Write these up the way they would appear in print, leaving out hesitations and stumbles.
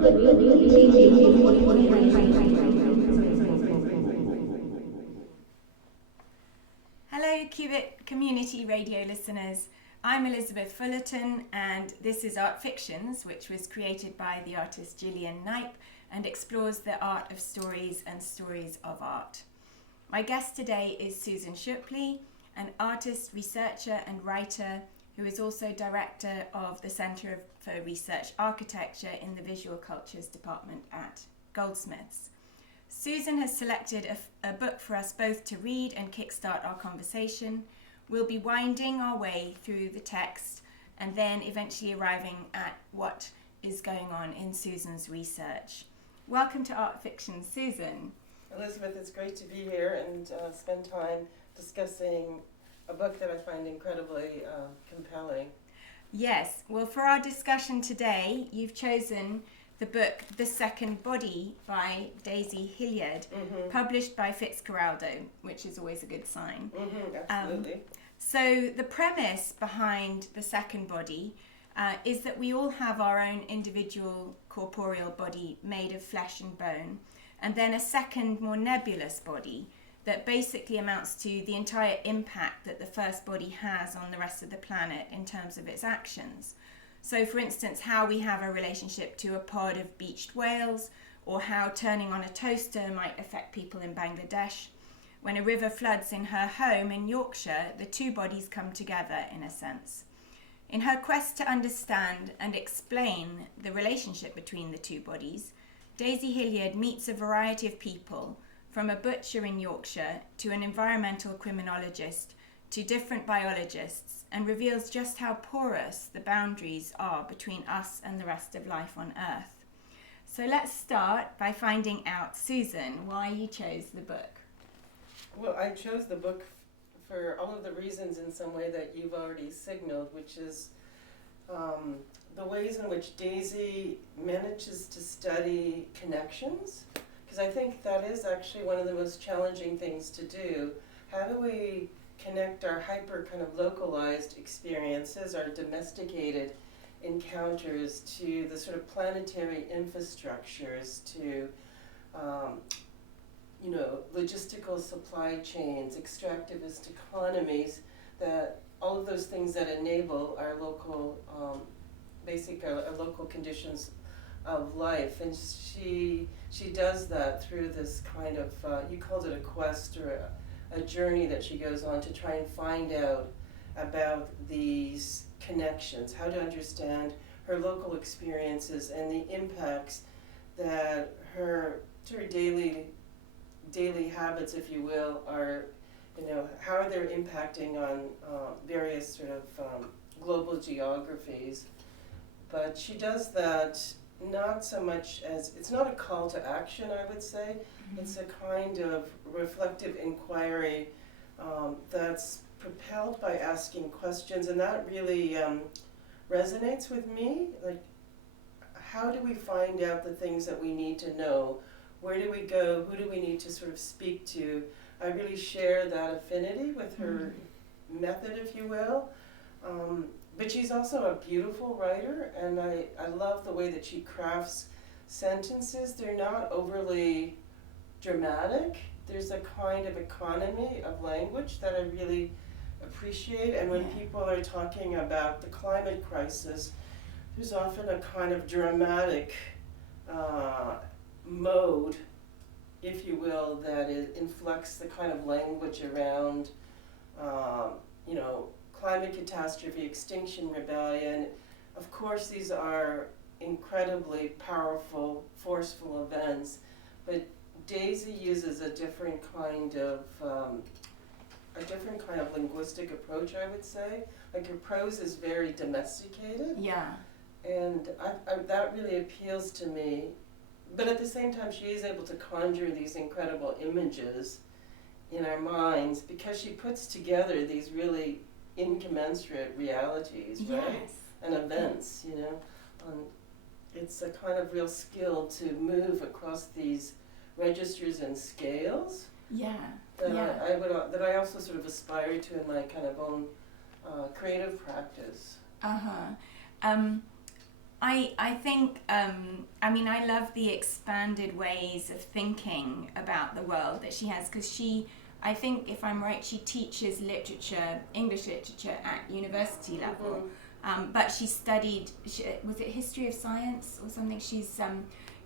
Hello, Cubitt community radio listeners. I'm Elizabeth Fullerton, and this is Art Fictions, which was created by the artist Gillian Knipe and explores the art of stories and stories of art. My guest today is Susan SCHUPPLI, an artist, researcher and writer who is also director of the Centre for Research Architecture in the Visual Cultures Department at Goldsmiths. Susan has selected a book for us both to read and kickstart our conversation. We'll be winding our way through the text and then eventually arriving at what is going on in Susan's research. Welcome to Art Fiction, Susan. Elizabeth, it's great to be here and spend time discussing a book that I find incredibly compelling. Yes, well, for our discussion today, you've chosen the book The Second Body by Daisy Hilliard, published by Fitzcarraldo, which is always a good sign. Absolutely. So the premise behind The Second Body is that we all have our own individual corporeal body made of flesh and bone, and then a second, more nebulous body that basically amounts to the entire impact that the first body has on the rest of the planet in terms of its actions. So, for instance, how we have a relationship to a pod of beached whales, or how turning on a toaster might affect people in Bangladesh. When a river floods in her home in Yorkshire, the two bodies come together, in a sense. In her quest to understand and explain the relationship between the two bodies, Daisy Hilliard meets a variety of people, from a butcher in Yorkshire to an environmental criminologist to different biologists, and reveals just how porous the boundaries are between us and the rest of life on Earth. So let's start by finding out, Susan, why you chose the book. Well, I chose the book for all of the reasons in some way that you've already signaled, which is the ways in which Daisy manages to study connections, because I think that is actually one of the most challenging things to do. How do we connect our hyper kind of localized experiences, our domesticated encounters, to the sort of planetary infrastructures, to logistical supply chains, extractivist economies, that all of those things that enable our local our local conditions of life. And she does that through this kind of you called it a quest or a journey that she goes on to try and find out about these connections, how to understand her local experiences and the impacts that her daily habits, if you will, are, how they're impacting on various sort of global geographies. But she does that not so much as, it's not a call to action, I would say. It's a kind of reflective inquiry that's propelled by asking questions, and that really resonates with me. Like, how do we find out the things that we need to know? Where do we go? Who do we need to sort of speak to? I really share that affinity with her method, if you will. But she's also a beautiful writer, and I love the way that she crafts sentences. They're not overly dramatic. There's a kind of economy of language that I really appreciate. And when people are talking about the climate crisis, there's often a kind of dramatic mode, if you will, that it inflects the kind of language around, climate catastrophe, extinction rebellion. Of course, these are incredibly powerful, forceful events, but Daisy uses a different kind of linguistic approach, I would say. Like, her prose is very domesticated. Yeah. And that really appeals to me. But at the same time, she is able to conjure these incredible images in our minds because she puts together these really incommensurate realities, right? Yes. And events, it's a kind of real skill to move across these registers and scales. Yeah. That I also sort of aspire to in my kind of own creative practice. I think, I mean, I love the expanded ways of thinking about the world that she has, because I think, if I'm right, she teaches literature, English literature, at university level. But she studied, was it history of science or something? She's,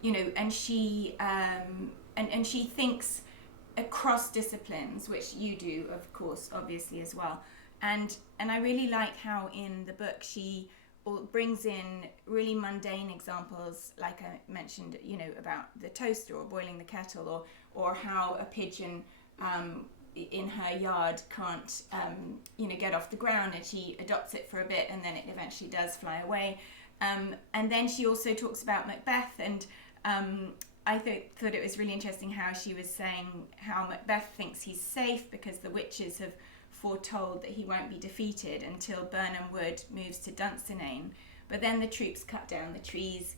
and she thinks across disciplines, which you do, of course, obviously, as well. And I really like how in the book she brings in really mundane examples, like I mentioned, about the toaster or boiling the kettle, or how a pigeon in her yard can't get off the ground, and she adopts it for a bit and then it eventually does fly away. And then she also talks about Macbeth, and I thought it was really interesting how she was saying how Macbeth thinks he's safe because the witches have foretold that he won't be defeated until Birnam Wood moves to Dunsinane. But then the troops cut down the trees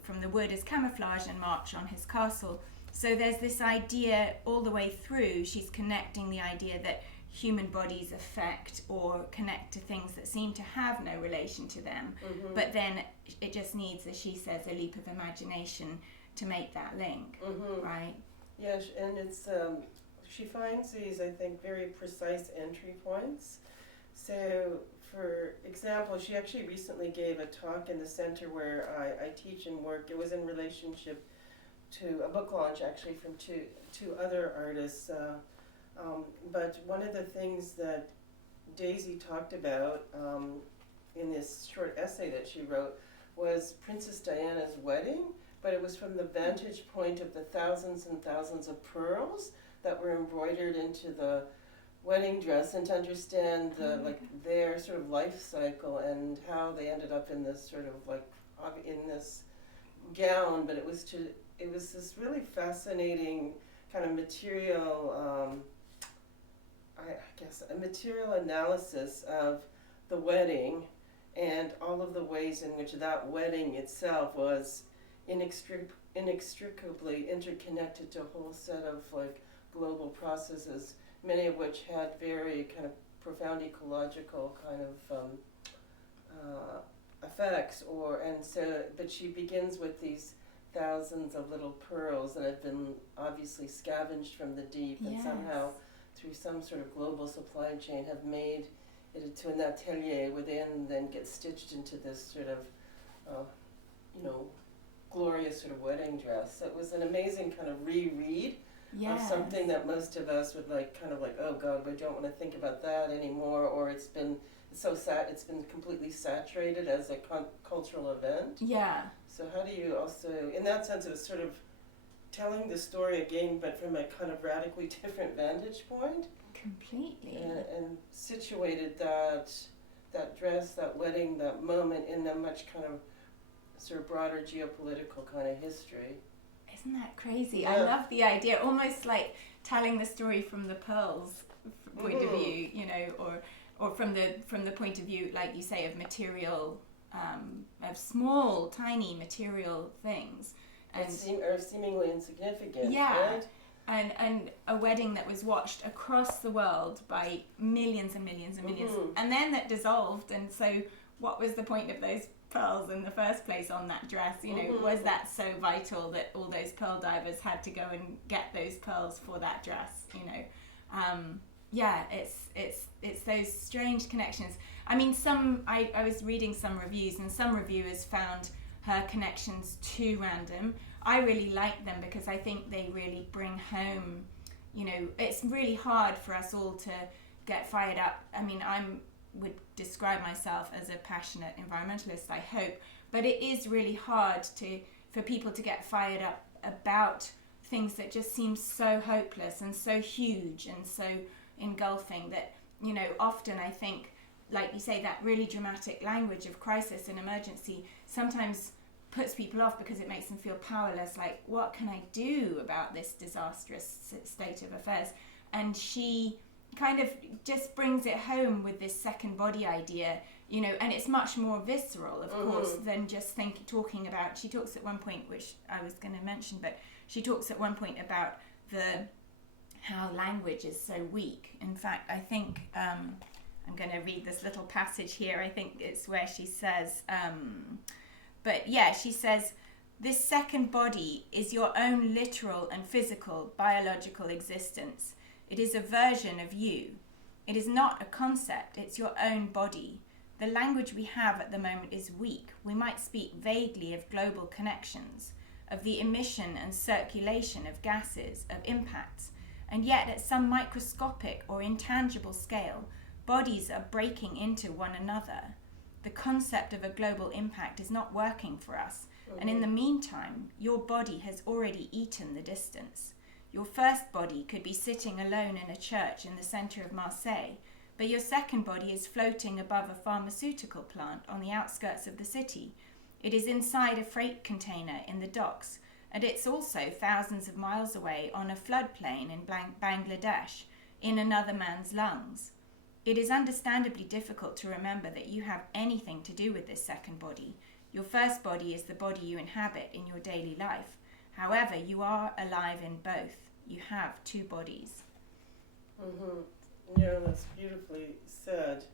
from the wood as camouflage and march on his castle. So there's this idea all the way through. She's connecting the idea that human bodies affect or connect to things that seem to have no relation to them. But then it just needs, as she says, a leap of imagination to make that link, right? Yes, and it's she finds these, I think, very precise entry points. So, for example, she actually recently gave a talk in the center where I teach and work. It was in relationship to a book launch, actually, from two other artists. But one of the things that Daisy talked about in this short essay that she wrote was Princess Diana's wedding, but it was from the vantage point of the thousands and thousands of pearls that were embroidered into the wedding dress, and to understand their sort of life cycle and how they ended up in this sort of in this gown. But it was this really fascinating kind of material, I guess, a material analysis of the wedding and all of the ways in which that wedding itself was inextricably interconnected to a whole set of global processes, many of which had very kind of profound ecological kind of effects. But she begins with these thousands of little pearls that have been obviously scavenged from the deep, and somehow through some sort of global supply chain have made it to an atelier within, then get stitched into this sort of glorious sort of wedding dress. So it was an amazing kind of reread of something that most of us would oh God, we don't want to think about that anymore, or it's been completely saturated as a cultural event. Yeah. So how do you also, in that sense, it was sort of telling the story again, but from a kind of radically different vantage point. Completely. And situated that dress, that wedding, that moment in a much kind of sort of broader geopolitical kind of history. Isn't that crazy? Yeah. I love the idea, almost like telling the story from the pearls point of view, or from the point of view, like you say, of material, of small, tiny material things, and are seemingly insignificant. Yeah. Right? And a wedding that was watched across the world by millions and millions and millions, and then that dissolved. And so, what was the point of those pearls in the first place on that dress? Was that so vital that all those pearl divers had to go and get those pearls for that dress? It's those strange connections. I mean, I was reading some reviews, and some reviewers found her connections too random. I really like them because I think they really bring home, it's really hard for us all to get fired up. I mean, would describe myself as a passionate environmentalist, I hope, but it is really hard for people to get fired up about things that just seem so hopeless and so huge and so engulfing that, often I think, like you say, that really dramatic language of crisis and emergency sometimes puts people off because it makes them feel powerless, like, what can I do about this disastrous state of affairs? And she kind of just brings it home with this second body idea, and it's much more visceral, of course, than just talking about. She talks at one point, which I was going to mention, but she talks at one point about how language is so weak. In fact, I think I'm going to read this little passage here. I think it's where she says, But yeah, she says, this second body is your own literal and physical biological existence. It is a version of you. It is not a concept, it's your own body. The language we have at the moment is weak. We might speak vaguely of global connections, of the emission and circulation of gases, of impacts, and yet at some microscopic or intangible scale, bodies are breaking into one another. The concept of a global impact is not working for us, and in the meantime, your body has already eaten the distance. Your first body could be sitting alone in a church in the centre of Marseille, but your second body is floating above a pharmaceutical plant on the outskirts of the city. It is inside a freight container in the docks, and it's also thousands of miles away on a floodplain in Bangladesh, in another man's lungs. It is understandably difficult to remember that you have anything to do with this second body. Your first body is the body you inhabit in your daily life. However, you are alive in both. You have two bodies. Yeah, that's beautifully said.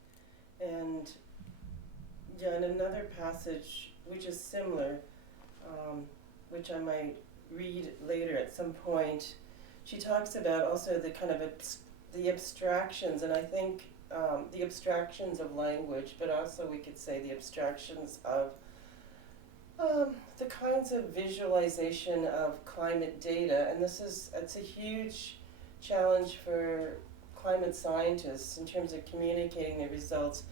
And yeah, in another passage which is similar, which I might read later at some point, she talks about also the kind of the abstractions, and I think the abstractions of language, but also we could say the abstractions of the kinds of visualization of climate data. And it's a huge challenge for climate scientists in terms of communicating the results.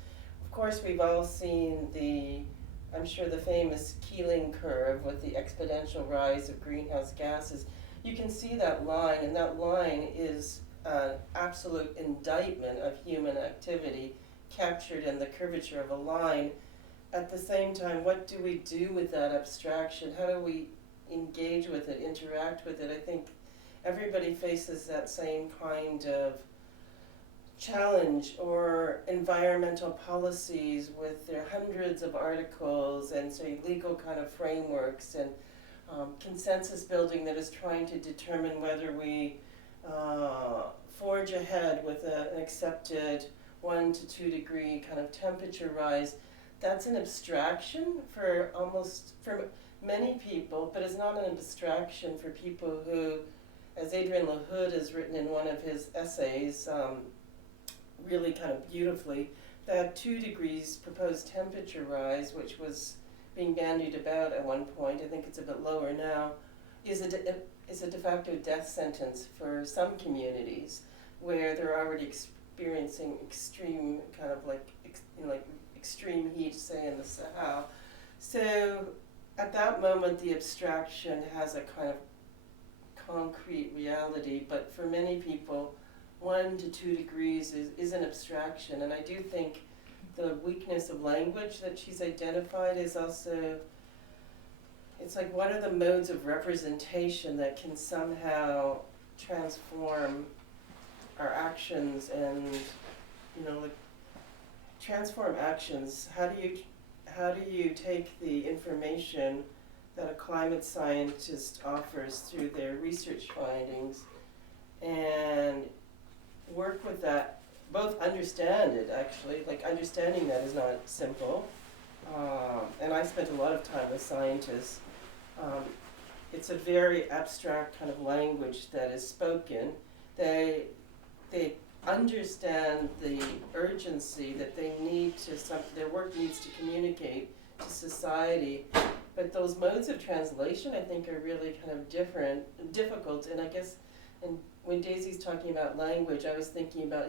Of course, we've all seen I'm sure the famous Keeling curve with the exponential rise of greenhouse gases. You can see that line, and that line is an absolute indictment of human activity captured in the curvature of a line. At the same time, what do we do with that abstraction? How do we engage with it, interact with it? I think everybody faces that same kind of challenge, or environmental policies with their hundreds of articles and say legal kind of frameworks and consensus building that is trying to determine whether we forge ahead with an accepted 1 to 2 degree kind of temperature rise. That's an abstraction for many people, but it's not an abstraction for people who, as Adrian LaHood has written in one of his essays, really kind of beautifully, that 2 degrees proposed temperature rise, which was being bandied about at one point, I think it's a bit lower now, is a de facto death sentence for some communities where they're already experiencing extreme kind of like extreme heat, say in the Sahel. So at that moment, the abstraction has a kind of concrete reality, but for many people, 1 to 2 degrees is an abstraction. And I do think the weakness of language that she's identified is also, it's like, what are the modes of representation that can somehow transform our actions and, transform actions? How do you take the information that a climate scientist offers through their research findings and work with that, both understand it actually, like understanding that is not simple, and I spent a lot of time with scientists. It's a very abstract kind of language that is spoken. They understand the urgency that they need their work needs to communicate to society, but those modes of translation I think are really kind of difficult, and I guess, and when Daisy's talking about language, I was thinking about,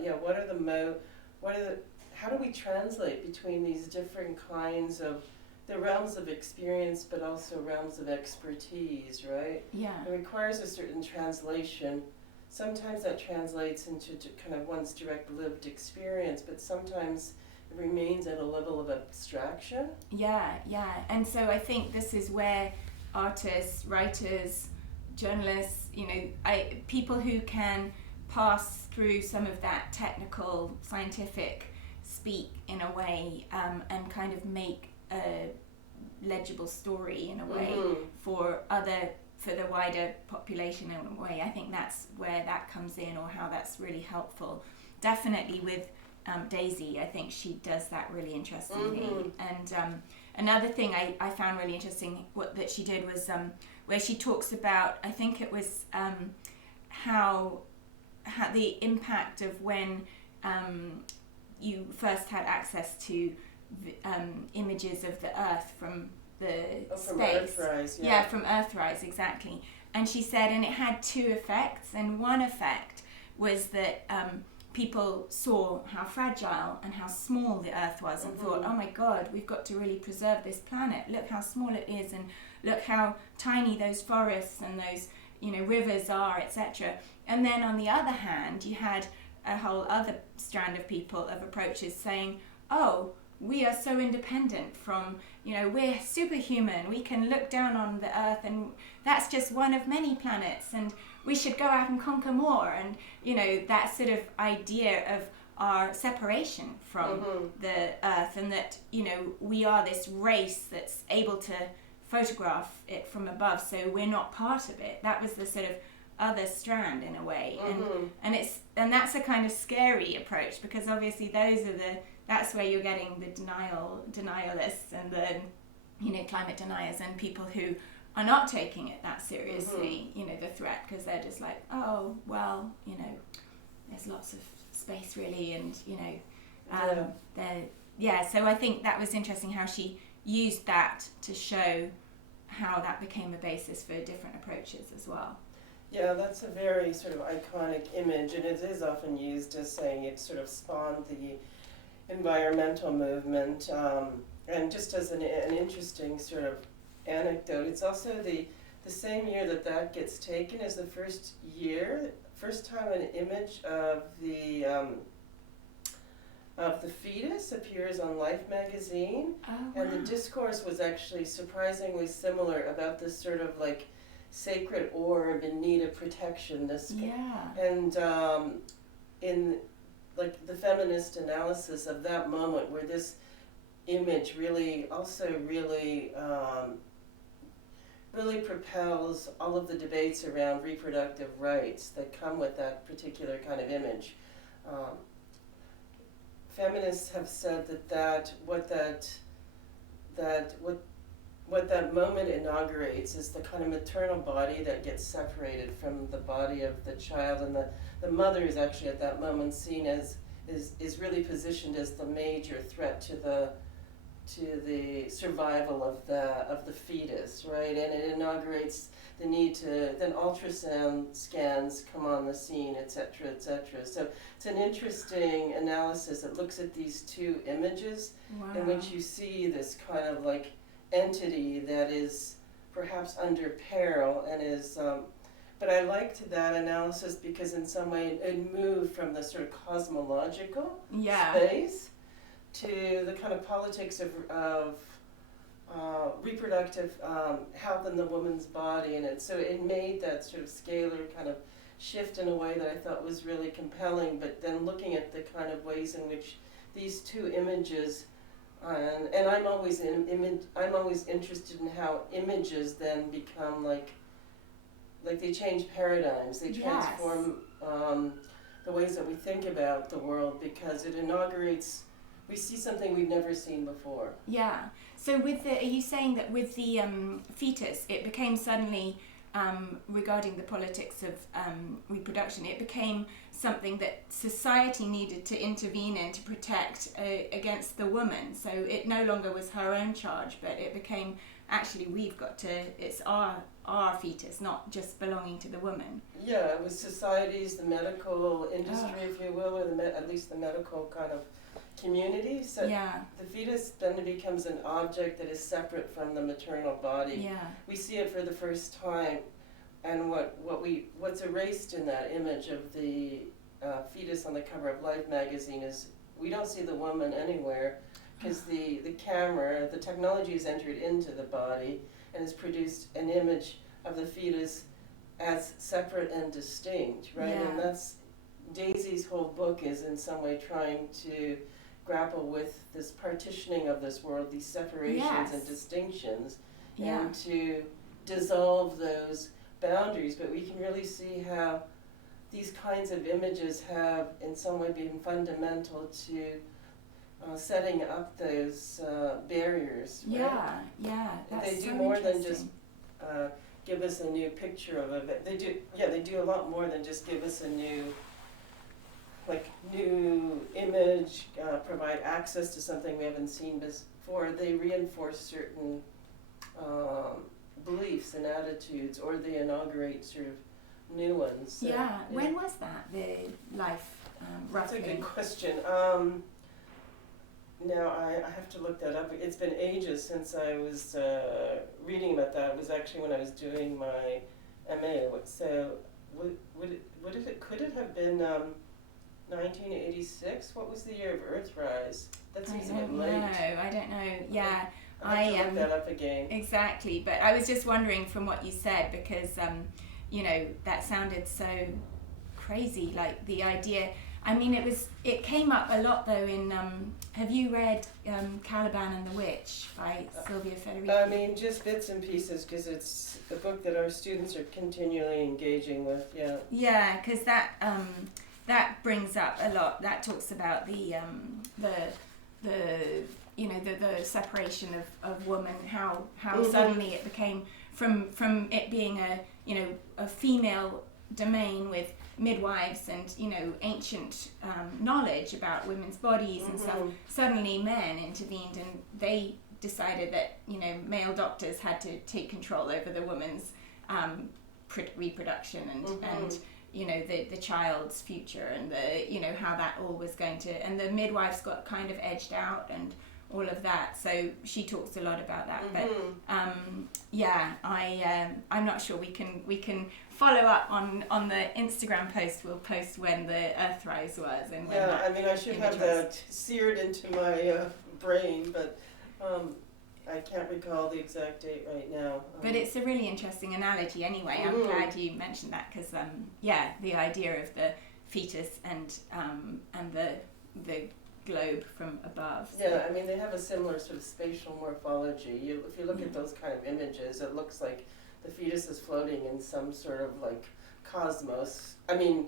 how do we translate between these different kinds of the realms of experience, but also realms of expertise, right? Yeah. It requires a certain translation. Sometimes that translates into kind of one's direct lived experience, but sometimes it remains at a level of abstraction. Yeah. And so I think this is where artists, writers, journalists, people who can pass through some of that technical, scientific speak in a way, and kind of make a legible story in a way for the wider population in a way. I think that's where that comes in, or how that's really helpful. Definitely with Daisy, I think she does that really interestingly. another thing I found really interesting that she did was where she talks about, I think it was how the impact of when you first had access to images of the Earth from the From space. Earthrise, Yeah, from Earthrise, exactly. And she said, and it had two effects, and one effect was that people saw how fragile and how small the Earth was, and thought, oh my God, we've got to really preserve this planet. Look how small it is, and look how tiny those forests and those, you know, rivers are, etc. And then on the other hand, you had a whole other strand of people, of approaches saying, oh, we are so independent from, you know, we're superhuman, we can look down on the Earth and that's just one of many planets and we should go out and conquer more. And, you know, that sort of idea of our separation from the Earth, and that, you know, we are this race that's able to photograph it from above, so we're not part of it. That was the sort of other strand in a way. And that's a kind of scary approach, because obviously that's where you're getting the denialists and the, you know, climate deniers and people who are not taking it that seriously, you know, the threat, because they're just like, oh, well, you know, there's lots of space really, and, you know, so I think that was interesting how she used that to show how that became a basis for different approaches as well. Yeah, that's a very sort of iconic image, and it is often used as saying it sort of spawned the environmental movement. And just as an interesting sort of anecdote, it's also the same year that gets taken as the first time an image of the fetus appears on Life magazine. Oh, and wow. the discourse was actually surprisingly similar about this sort of like sacred orb in need of protection. And in like the feminist analysis of that moment, where this image really propels all of the debates around reproductive rights that come with that particular kind of image. Feminists have said what that moment inaugurates is the kind of maternal body that gets separated from the body of the child, and the mother is actually at that moment seen as is really positioned as the major threat to the survival of the fetus, right? And it inaugurates the need to, then ultrasound scans come on the scene, et cetera, et cetera. So it's an interesting analysis that looks at these two images in which you see this kind of like entity that is perhaps under peril and is, but I liked that analysis because in some way it moved from the sort of cosmological space to the kind of politics of reproductive health in the woman's body, and so it made that sort of scalar kind of shift in a way that I thought was really compelling. But then looking at the kind of ways in which these two images, and I'm always interested in how images then become like they change paradigms, they transform the ways that we think about the world, because it inaugurates. We see something we've never seen before. Yeah. So are you saying that with the fetus, it became suddenly, regarding the politics of reproduction, it became something that society needed to intervene in to protect against the woman. So it no longer was her own charge, but it became, actually, it's our fetus, not just belonging to the woman. Yeah, it was society's, the medical industry, if you will, or at least the medical kind of community. So the fetus then becomes an object that is separate from the maternal body. Yeah. We see it for the first time, and what's erased in that image of the fetus on the cover of Life magazine is we don't see the woman anywhere, because the camera, the technology has entered into the body and has produced an image of the fetus as separate and distinct, right? Yeah. And that's Daisy's whole book is in some way trying to grapple with this partitioning of this world, these separations and distinctions, and to dissolve those boundaries. But we can really see how these kinds of images have in some way been fundamental to setting up those barriers. Right? Yeah, that's they do so more than just interesting. give us a new picture of it. They do a lot more than just give us a new image, provide access to something we haven't seen before. They reinforce certain beliefs and attitudes, or they inaugurate sort of new ones. So, Yeah, when was that, the life, roughly? That's a good question. Now I have to look that up. It's been ages since I was reading about that. It was actually when I was doing my MA. So could it have been 1986? What was the year of Earthrise? That seems a bit late. I don't know. Yeah, I have to look that up again. Exactly, but I was just wondering from what you said, because that sounded so crazy. Like the idea. I mean, it came up a lot though in. Have you read Caliban and the Witch by Sylvia Federici? I mean, just bits and pieces, because it's a book that our students are continually engaging with. Yeah. Yeah, because that brings up a lot. That talks about the separation of woman, how suddenly it became from it being a female domain with midwives and ancient knowledge about women's bodies and stuff. Suddenly men intervened, and they decided that male doctors had to take control over the woman's reproduction and the child's future, and how that all was going to, and the midwives got kind of edged out and all of that. So she talks a lot about that. But I'm not sure we can follow up on the Instagram post. We'll post when the Earthrise was and when I mean, I should have that seared into my brain, but I can't recall the exact date right now. But it's a really interesting analogy anyway. I'm glad you mentioned that, because the idea of the fetus and the globe from above. So. Yeah, I mean, they have a similar sort of spatial morphology. If you look at those kind of images, it looks like the fetus is floating in some sort of like cosmos. I mean,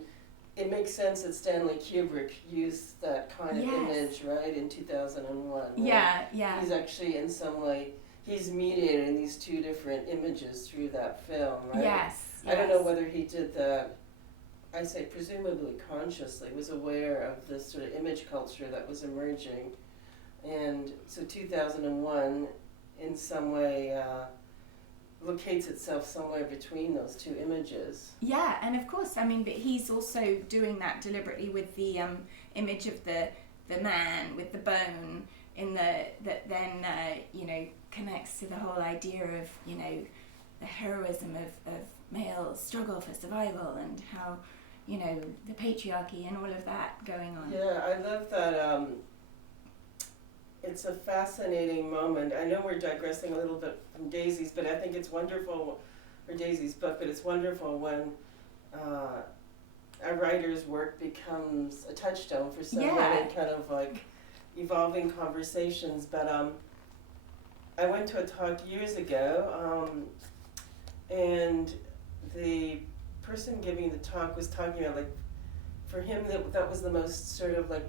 it makes sense that Stanley Kubrick used that kind of image, right, in 2001. Right? Yeah. He's actually in some way, he's mediating these two different images through that film, right? Yes. I don't know whether he did that, I say presumably consciously, was aware of this sort of image culture that was emerging. And so 2001 in some way locates itself somewhere between those two images. Yeah, and of course, I mean, but he's also doing that deliberately with the image of the man with the bone that then connects to the whole idea of the heroism of male struggle for survival, and how the patriarchy and all of that going on. Yeah, I love that. It's a fascinating moment. I know we're digressing a little bit from Daisy's, but I think it's wonderful, or Daisy's book, but it's wonderful when a writer's work becomes a touchstone for so many kind of like evolving conversations. But I went to a talk years ago, and the person giving the talk was talking about, like, for him that was the most sort of like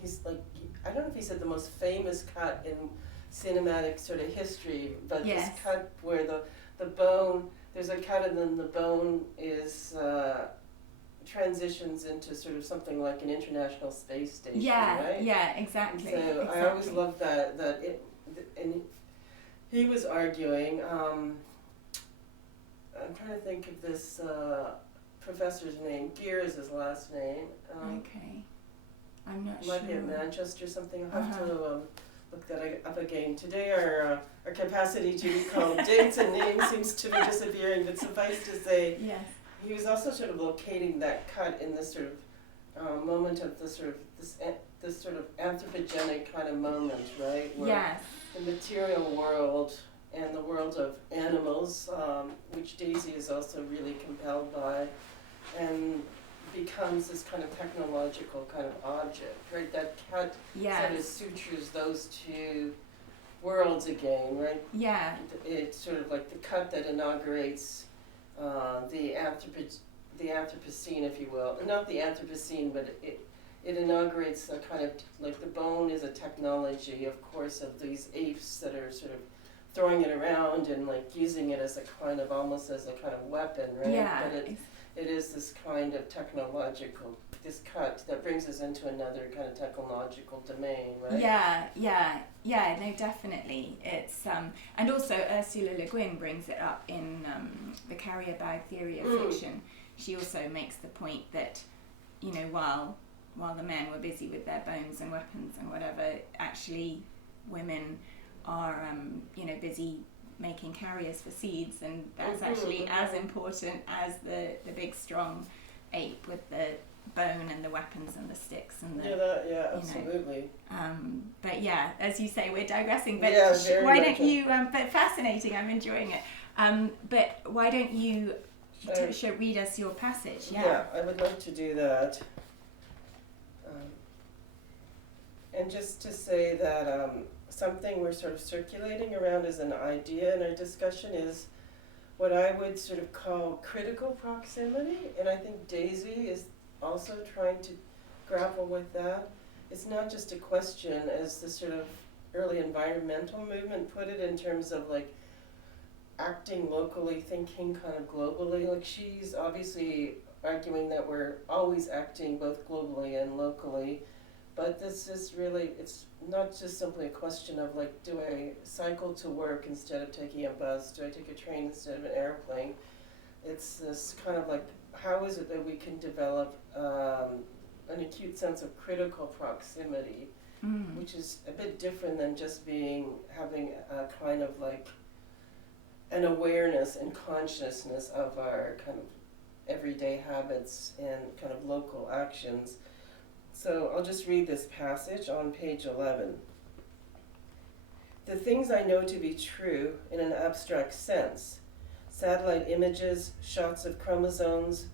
he's like, I don't know if he said the most famous cut in cinematic sort of history, but this cut where the bone, there's a cut and then the bone is transitions into sort of something like an International Space Station, right? Yeah, exactly. So I always loved that and he was arguing, I'm trying to think of this professor's name. Gear is his last name. Okay. I'm not sure. Might be at Manchester or something. I'll have to look that up again. Today our capacity to recall dates and names seems to be disappearing, but suffice to say, he was also sort of locating that cut in this sort of moment of this sort of anthropogenic kind of moment, right? Where the material world and the world of animals, which Daisy is also really compelled by, and becomes this kind of technological kind of object, right? That cut sort of sutures those two worlds again, right? Yeah. It's sort of like the cut that inaugurates the Anthropocene, if you will. Not the Anthropocene, but it inaugurates a kind of, like the bone is a technology, of course, of these apes that are sort of throwing it around and like using it as a kind of, almost as a kind of weapon, right? Yeah. But it is this kind of technological, this cut that brings us into another kind of technological domain, right? Yeah, no, definitely. It's and also Ursula Le Guin brings it up in the carrier bag theory of fiction. She also makes the point that, you know, while the men were busy with their bones and weapons and whatever, actually women are you know, busy making carriers for seeds, and that's actually as important as the big strong ape with the bone and the weapons and the sticks and the absolutely. But yeah, as you say, we're digressing, but why don't you but fascinating, I'm enjoying it, but why don't you read us your passage? Yeah, I would like to do that. And just to say that something we're sort of circulating around as an idea in our discussion is what I would sort of call critical proximity, and I think Daisy is also trying to grapple with that. It's not just a question, as the sort of early environmental movement put it, in terms of like acting locally, thinking kind of globally. Like she's obviously arguing that we're always acting both globally and locally, but this is really, it's not just simply a question of like, do I cycle to work instead of taking a bus? Do I take a train instead of an airplane? It's this kind of like, how is it that we can develop an acute sense of critical proximity, which is a bit different than just having a kind of like an awareness and consciousness of our kind of everyday habits and kind of local actions. So I'll just read this passage on page 11. The things I know to be true in an abstract sense, satellite images, shots of chromosomes,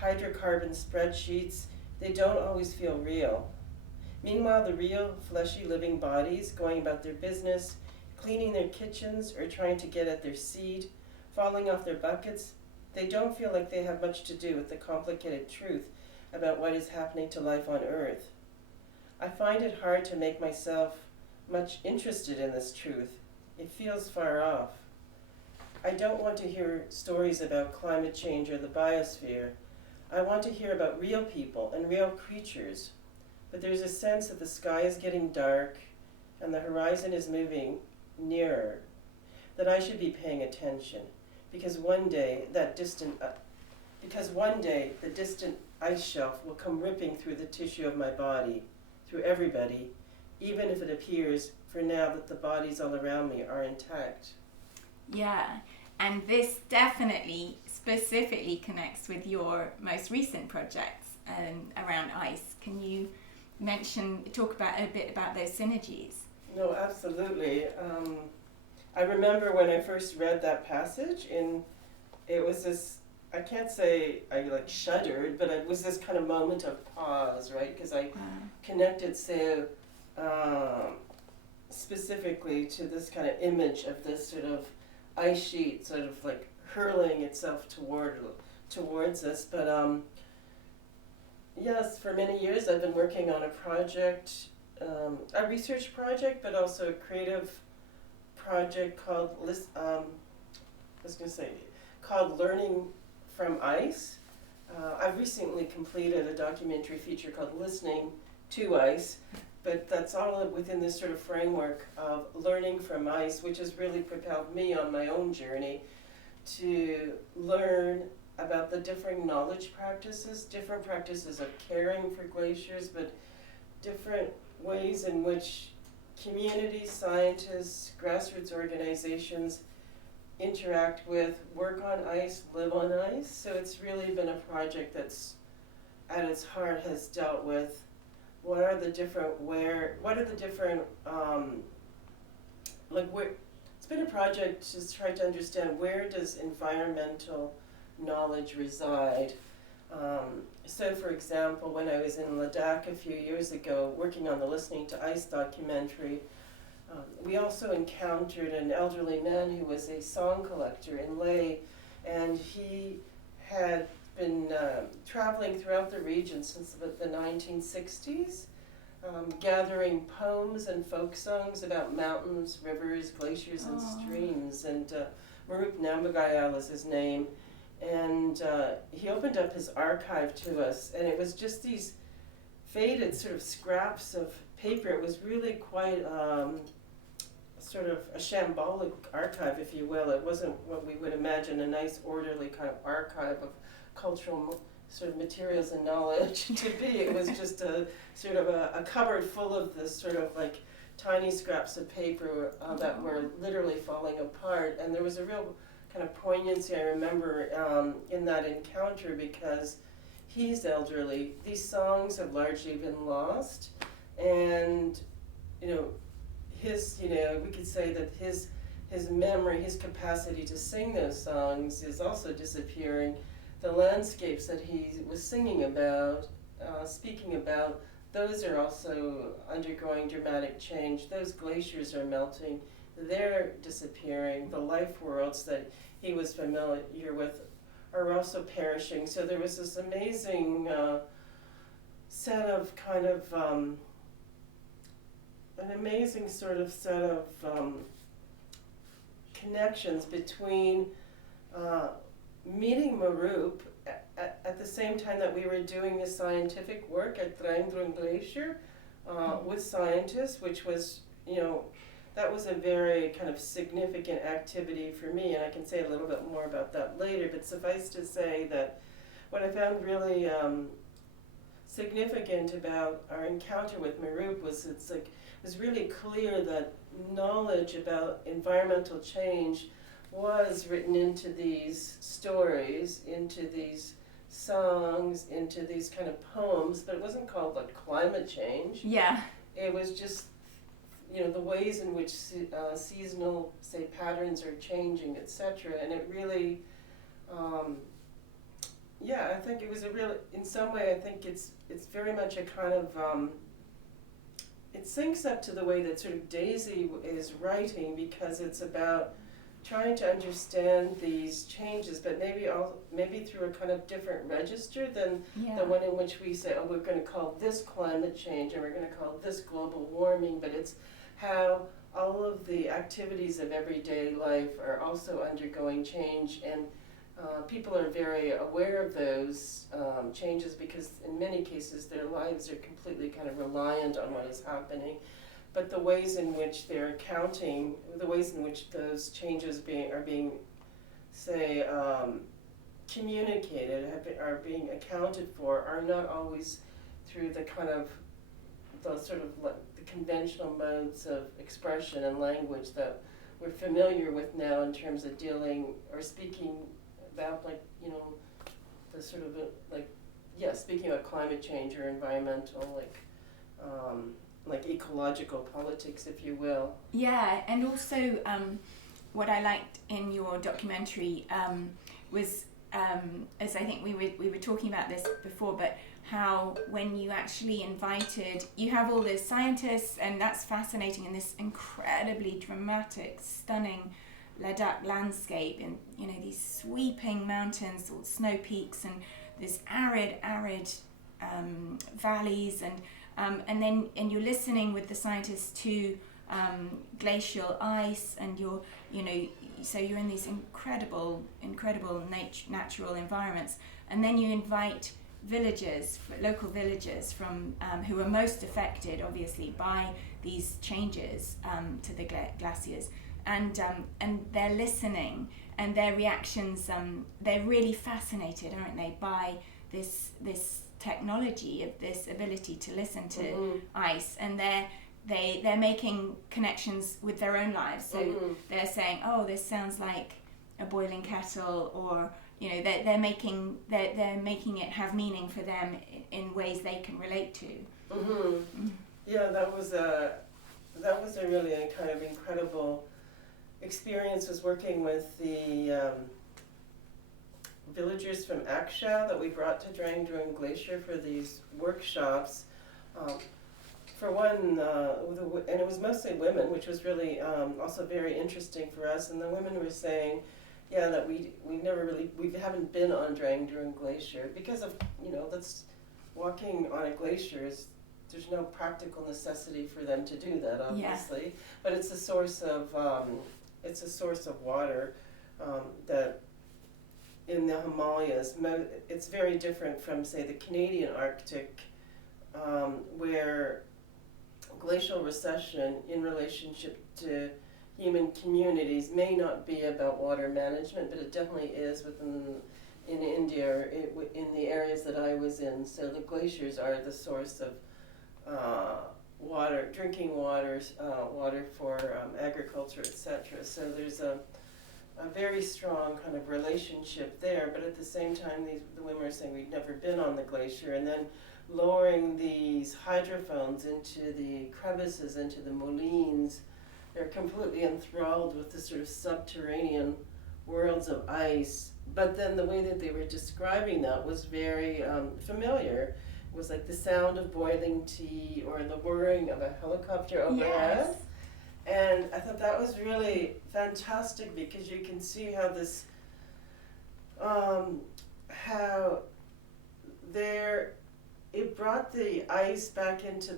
hydrocarbon spreadsheets, they don't always feel real. Meanwhile, the real, fleshy, living bodies going about their business, cleaning their kitchens or trying to get at their seed, falling off their buckets, they don't feel like they have much to do with the complicated truth about what is happening to life on Earth. I find it hard to make myself much interested in this truth. It feels far off. I don't want to hear stories about climate change or the biosphere. I want to hear about real people and real creatures. But there's a sense that the sky is getting dark and the horizon is moving nearer, that I should be paying attention, because one day the distant ice shelf will come ripping through the tissue of my body, through everybody, even if it appears for now that the bodies all around me are intact. Yeah, and this definitely specifically connects with your most recent projects around ice. Can you talk about a bit about those synergies? No, absolutely. I remember when I first read that passage, it was this, I can't say I like shuddered, but it was this kind of moment of pause, right? Because I connected so specifically to this kind of image of this sort of ice sheet sort of like hurling itself towards us. But yes, for many years I've been working on a project, a research project, but also a creative project called called Learning from Ice. I've recently completed a documentary feature called Listening to Ice, but that's all within this sort of framework of learning from ice, which has really propelled me on my own journey to learn about the different knowledge practices, different practices of caring for glaciers, but different ways in which communities, scientists, grassroots organizations interact with, work on ice, live on ice. So it's really been a project that's at its heart has dealt with it's been a project to try to understand where does environmental knowledge reside. So for example, when I was in Ladakh a few years ago working on the Listening to Ice documentary, we also encountered an elderly man who was a song collector in Leh, and he had been traveling throughout the region since about the 1960s, gathering poems and folk songs about mountains, rivers, glaciers, and streams. And Marup Nambagayal is his name. And he opened up his archive to us, and it was just these faded sort of scraps of paper. It was really quite sort of a shambolic archive, if you will. It wasn't what we would imagine a nice, orderly kind of archive of cultural sort of materials and knowledge to be. It was just a sort of a cupboard full of this sort of like tiny scraps of paper that were literally falling apart. And there was a real kind of poignancy, I remember, in that encounter, because he's elderly. These songs have largely been lost, and we could say that his memory, his capacity to sing those songs is also disappearing. The landscapes that he was singing about, speaking about, those are also undergoing dramatic change. Those glaciers are melting. They're disappearing. The life worlds that he was familiar with are also perishing. So there was this amazing set of kind of an amazing sort of set of connections between meeting Marup at the same time that we were doing the scientific work at Drangdrung Glacier with scientists, which was, that was a very kind of significant activity for me, and I can say a little bit more about that later, but suffice to say that what I found really significant about our encounter with Marup was it was really clear that knowledge about environmental change was written into these stories, into these songs, into these kind of poems, but it wasn't called like climate change. Yeah. It was just, the ways in which seasonal, say, patterns are changing, etc. And it really, I think it was a real, in some way, I think it's very much a kind of, it syncs up to the way that sort of Daisy is writing, because it's about trying to understand these changes, but maybe through a kind of different register than the one in which we say, we're going to call this climate change and we're going to call this global warming, but it's how all of the activities of everyday life are also undergoing change, and people are very aware of those changes, because in many cases their lives are completely kind of reliant on what is happening. But the ways in which they're accounting, the ways in which those changes are being, say, communicated, are being accounted for, are not always through the kind of, the sort of the conventional modes of expression and language that we're familiar with now in terms of dealing or speaking about, the sort of, speaking about climate change or environmental, like ecological politics, if you will. Yeah, and also what I liked in your documentary was, as I think we were talking about this before, but how when you actually invited, you have all the scientists, and that's fascinating, in this incredibly dramatic, stunning Ladakh landscape, and these sweeping mountains or snow peaks, and this arid valleys, and you're listening with the scientists to glacial ice, and so you're in these incredible natural environments, and then you invite local villagers from who are most affected, obviously, by these changes to the glaciers, and they're listening, and their reactions, they're really fascinated, aren't they, by this technology of this ability to listen to ice, and they're making connections with their own lives. So they're saying, this sounds like a boiling kettle, or they're making it have meaning for them in ways they can relate to. Yeah, that was a really a kind of incredible experience, was working with the villagers from Akshau that we brought to Drangdrung Glacier for these workshops. For one, and it was mostly women, which was really also very interesting for us, and the women were saying yeah, that we haven't been on Drangdurung Glacier because of, that's walking on a glacier is, there's no practical necessity for them to do that, obviously. But it's a source of water that in the Himalayas. It's very different from, say, the Canadian Arctic, where glacial recession in relationship to human communities may not be about water management, but it definitely is in India, or in the areas that I was in. So the glaciers are the source of water, drinking water, water for agriculture, etc. So there's a very strong kind of relationship there, but at the same time, the women are saying we've never been on the glacier, and then lowering these hydrophones into the crevices, into the moulines. They're completely enthralled with the sort of subterranean worlds of ice. But then the way that they were describing that was very familiar. It was like the sound of boiling tea or the whirring of a helicopter overhead. Yes. And I thought that was really fantastic because you can see how this, it brought the ice back into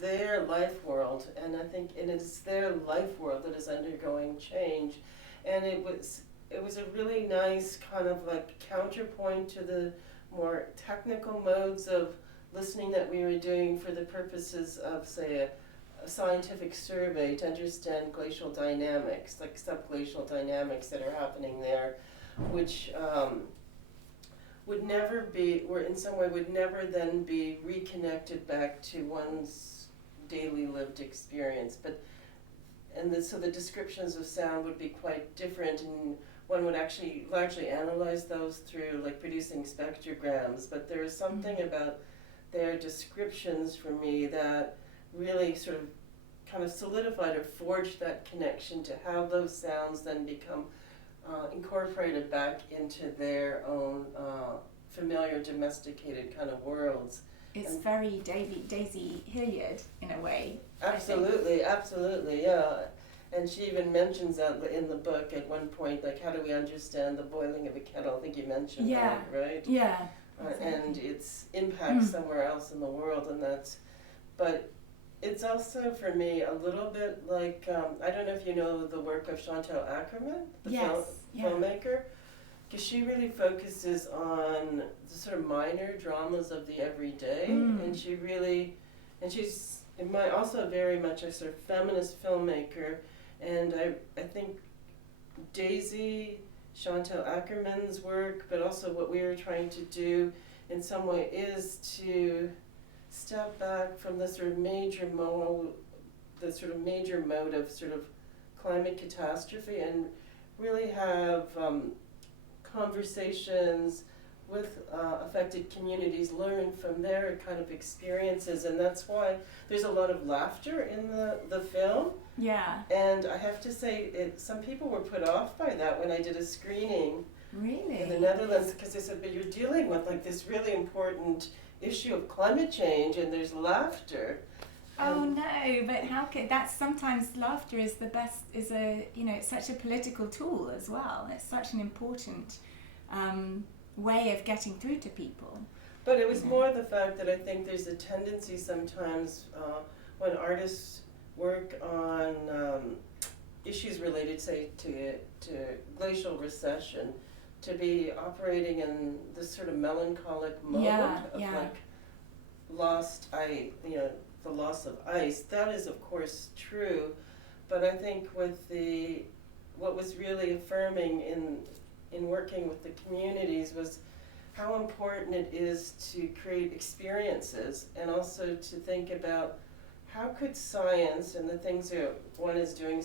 their life world, and I think it's their life world that is undergoing change, and it was a really nice kind of like counterpoint to the more technical modes of listening that we were doing for the purposes of, say, a scientific survey to understand glacial dynamics, like subglacial dynamics that are happening there, which would never be, or in some way would never then be reconnected back to one's daily lived experience. So the descriptions of sound would be quite different, and one would actually largely analyze those through like producing spectrograms. But there is something about their descriptions for me that really sort of kind of solidified or forged that connection to how those sounds then become incorporated back into their own familiar, domesticated kind of worlds. It's very Daisy Hilliard in a way. Absolutely, yeah. And she even mentions that in the book at one point, like, how do we understand the boiling of a kettle? I think you mentioned that, right? Yeah. Exactly. And its impact somewhere else in the world, but it's also for me a little bit like, I don't know if you know the work of Chantal Ackerman, the filmmaker, because she really focuses on the sort of minor dramas of the everyday, and she's also very much a sort of feminist filmmaker, and I think Daisy, Chantal Ackerman's work, but also what we were trying to do in some way is to step back from the sort of major mode of sort of climate catastrophe and really have conversations with affected communities, learn from their kind of experiences, and that's why there's a lot of laughter in the film. Yeah. And I have to say, some people were put off by that when I did a screening in the Netherlands, because they said, but you're dealing with like this really important issue of climate change and there's laughter. Oh no, but how can that's sometimes laughter is the best, it's such a political tool as well. It's such an important way of getting through to people. But it was more the fact that I think there's a tendency sometimes when artists work on issues related, say, to glacial recession, to be operating in this sort of melancholic mode of like lost ice, the loss of ice. That is of course true, but I think with what was really affirming in working with the communities was how important it is to create experiences and also to think about how could science and the things that one is doing,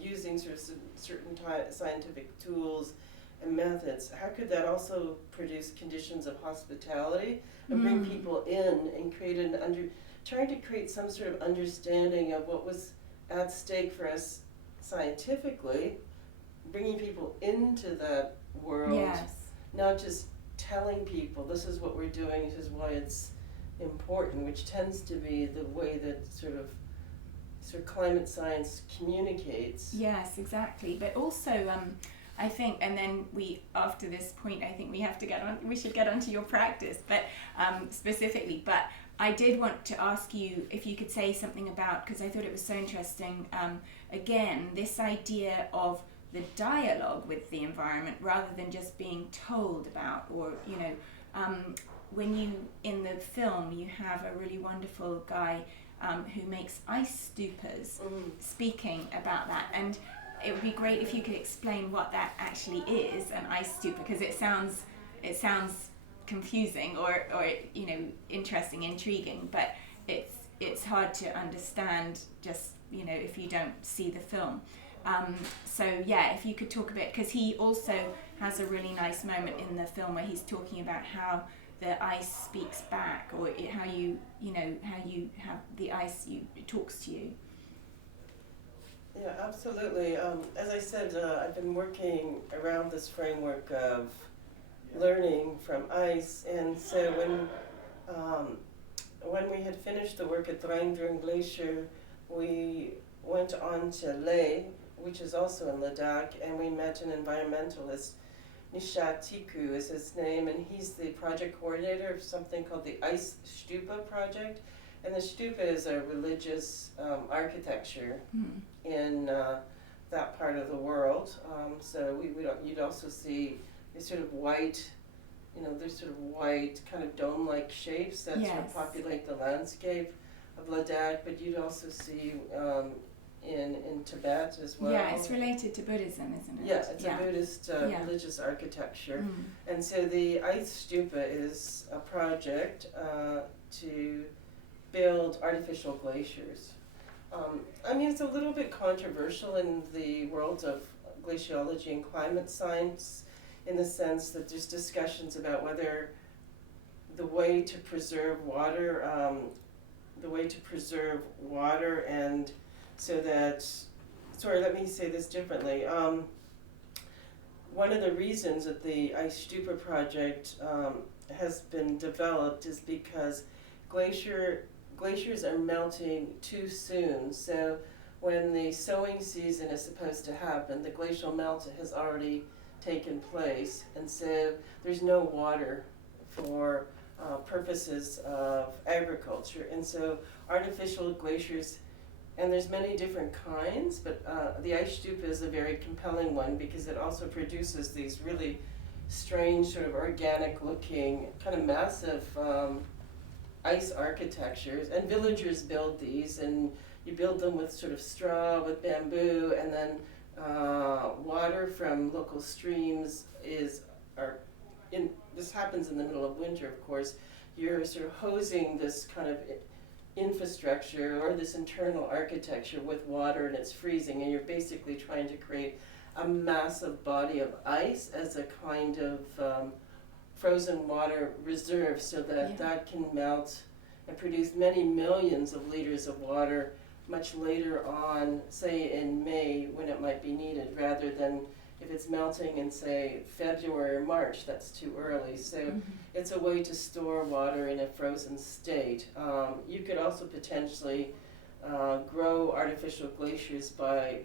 using sort of certain scientific tools and methods, how could that also produce conditions of hospitality and bring people in and trying to create some sort of understanding of what was at stake for us scientifically, bringing people into that world, not just telling people this is what we're doing, this is why it's important, which tends to be the way that sort of sort of climate science communicates. Yes, exactly. But also, I think, and then after this point, I think we should get onto your practice, but specifically. But I did want to ask you if you could say something about, because I thought it was so interesting, again, this idea of the dialogue with the environment rather than just being told about, or, when you, in the film, you have a really wonderful guy who makes ice stupas, speaking about that. And it would be great if you could explain what that actually is, an ice stupa, because it sounds confusing or interesting, intriguing, but it's hard to understand just if you don't see the film. So yeah, if you could talk a bit, because he also has a really nice moment in the film where he's talking about how the ice speaks back, or how you have the ice talks to you. Yeah, absolutely. As I said, I've been working around this framework of learning from ice, and so when we had finished the work at Drangdrung Glacier, we went on to Leh, which is also in Ladakh, and we met an environmentalist. Nishat Tiku is his name, and he's the project coordinator of something called the Ice Stupa project. And the stupa is a religious architecture in that part of the world. So you'd also see these sort of white, there's sort of white kind of dome-like shapes that sort of populate the landscape of Ladakh. But you'd also see in Tibet as well. Yeah, it's related to Buddhism, isn't it? Yeah, it's a Buddhist religious architecture. And so the Ice Stupa is a project to build artificial glaciers. It's a little bit controversial in the world of glaciology and climate science, in the sense that there's discussions about whether the way to preserve water and so that, let me say this differently. One of the reasons that the Ice Stupa project has been developed is because glaciers are melting too soon. So when the sowing season is supposed to happen, the glacial melt has already taken place, and so there's no water for purposes of agriculture. And so artificial glaciers, and there's many different kinds, but the Ice Stupa is a very compelling one because it also produces these really strange, sort of organic looking, kind of massive ice architectures. And villagers build these, and you build them with sort of straw, with bamboo, and then water from local streams this happens in the middle of winter, of course. You're sort of hosing this kind of infrastructure or this internal architecture with water, and it's freezing, and you're basically trying to create a massive body of ice as a kind of frozen water reserve, so that that can melt and produce many millions of liters of water much later on, say in May, when it might be needed, rather than if it's melting in, say, February or March. That's too early. So it's a way to store water in a frozen state. You could also potentially grow artificial glaciers by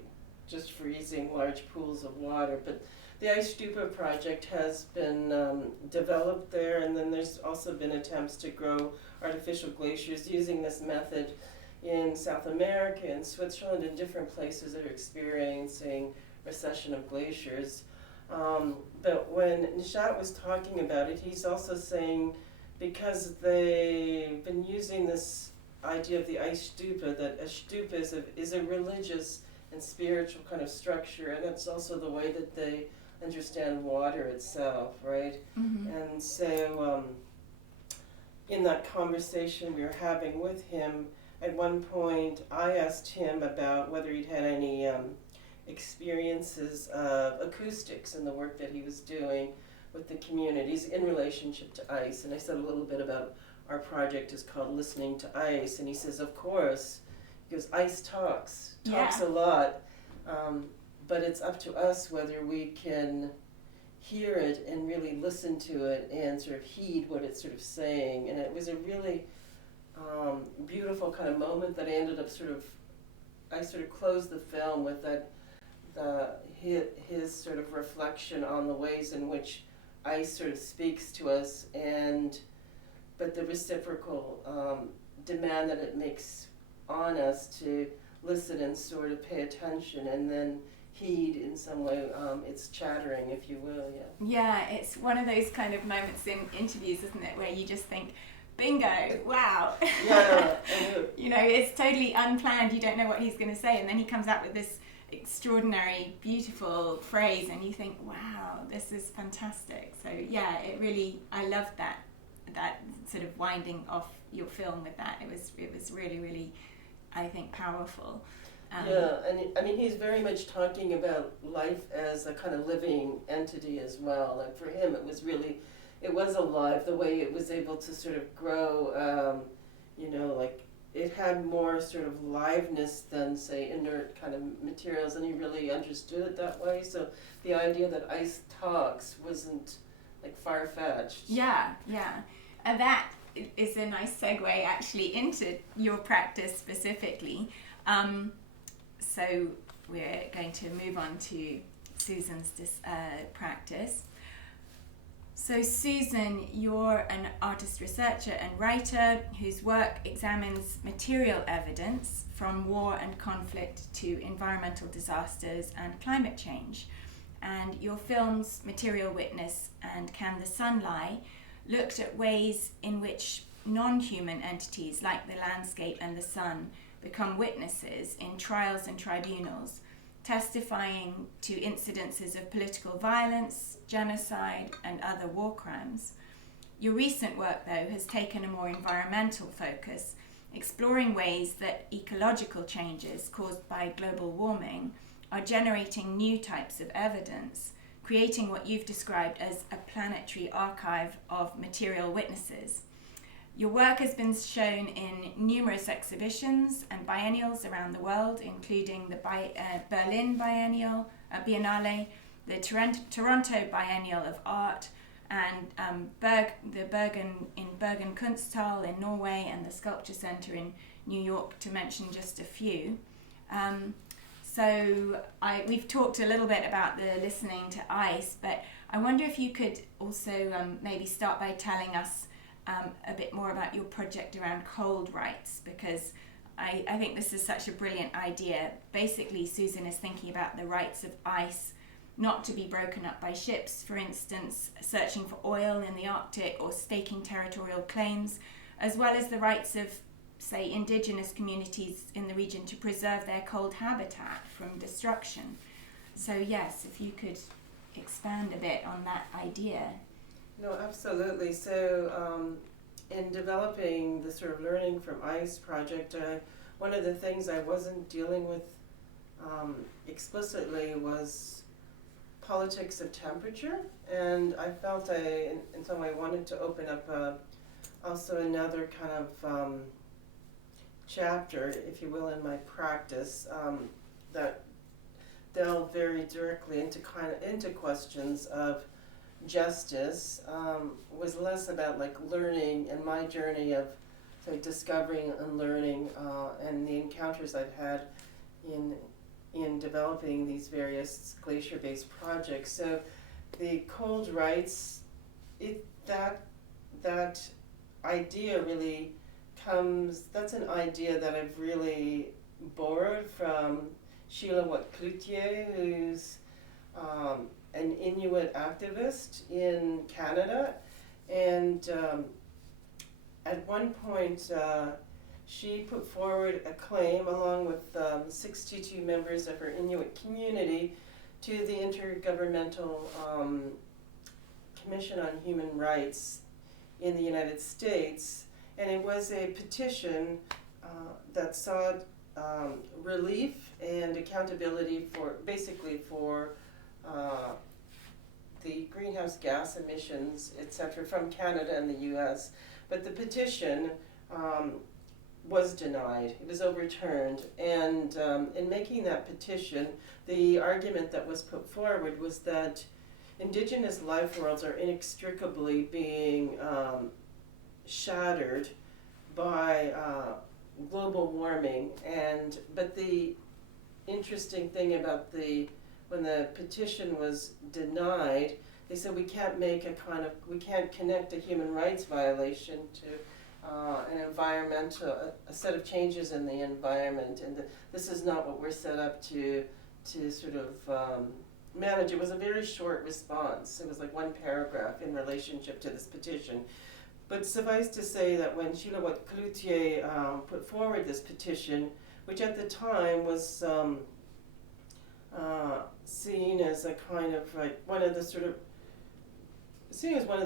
just freezing large pools of water. But the Ice Stupa project has been developed there, and then there's also been attempts to grow artificial glaciers using this method in South America and Switzerland and different places that are experiencing recession of glaciers. But when Nishat was talking about it, he's also saying, because they've been using this idea of the Ice Stupa, that a stupa is a religious and spiritual kind of structure, and that's also the way that they understand water itself, right? And so in that conversation we were having with him, at one point I asked him about whether he'd had any experiences of acoustics in the work that he was doing with the communities in relationship to ice. And I said a little bit about our project is called Listening to Ice, and he says, of course, because ice talks a lot, but it's up to us whether we can hear it and really listen to it and sort of heed what it's sort of saying. And it was a really beautiful kind of moment that I ended up sort of I sort of close the film with his sort of reflection on the ways in which ice sort of speaks to us, but the reciprocal demand that it makes on us to listen and sort of pay attention and then heed in some way its chattering, if you will. Yeah, it's one of those kind of moments in interviews, isn't it, where you just think, bingo, wow. Yeah. You know, it's totally unplanned, you don't know what he's going to say, and then he comes out with this extraordinary, beautiful phrase, and you think, wow, this is fantastic. So yeah, it really, I loved that sort of winding off your film with that. It was really, really, I think, powerful. Yeah, and I mean, he's very much talking about life as a kind of living entity as well. Like for him, it was alive, the way it was able to sort of grow, like it had more sort of liveness than, say, inert kind of materials, and he really understood it that way. So the idea that ice talks wasn't like far-fetched. Yeah. And that is a nice segue actually into your practice specifically. So we're going to move on to Susan's practice. So Susan, you're an artist researcher and writer whose work examines material evidence from war and conflict to environmental disasters and climate change. And your films Material Witness and Can the Sun Lie looked at ways in which non-human entities like the landscape and the sun become witnesses in trials and tribunals, testifying to incidences of political violence, genocide, and other war crimes. Your recent work, though, has taken a more environmental focus, exploring ways that ecological changes caused by global warming are generating new types of evidence, creating what you've described as a planetary archive of material witnesses. Your work has been shown in numerous exhibitions and biennials around the world, including the Berlin Biennale, the Toronto Biennial of Art, and the Bergen Kunsthal in Norway, and the Sculpture Centre in New York, to mention just a few. We've talked a little bit about the listening to ice, but I wonder if you could also maybe start by telling us a bit more about your project around cold rights, because I think this is such a brilliant idea. Basically, Susan is thinking about the rights of ice not to be broken up by ships, for instance, searching for oil in the Arctic or staking territorial claims, as well as the rights of, say, indigenous communities in the region to preserve their cold habitat from destruction. So yes, if you could expand a bit on that idea. No, absolutely. So in developing the sort of Learning from Ice project, one of the things I wasn't dealing with explicitly was politics of temperature, and I felt in some way wanted to open up also another kind of chapter, if you will, in my practice that delved very directly into questions of justice, was less about like learning and my journey of like discovering and learning and the encounters I've had in developing these various glacier-based projects. So the cold rights, that idea really that's an idea that I've really borrowed from Sheila Watt-Cloutier, who's an Inuit activist in Canada, and at one point she put forward a claim along with 62 members of her Inuit community to the Intergovernmental Commission on Human Rights in the United States, and it was a petition that sought relief and accountability for the greenhouse gas emissions, etc., from Canada and the U.S. But the petition was denied. It was overturned. And in making that petition, the argument that was put forward was that Indigenous life worlds are inextricably being shattered by global warming, but the interesting thing about when the petition was denied, they said we can't connect a human rights violation to an environmental, a set of changes in the environment, and this is not what we're set up to sort of manage. It was a very short response. It was like one paragraph in relationship to this petition. But suffice to say that when Sheila Cloutier put forward this petition, which at the time was seen as a kind of like one of the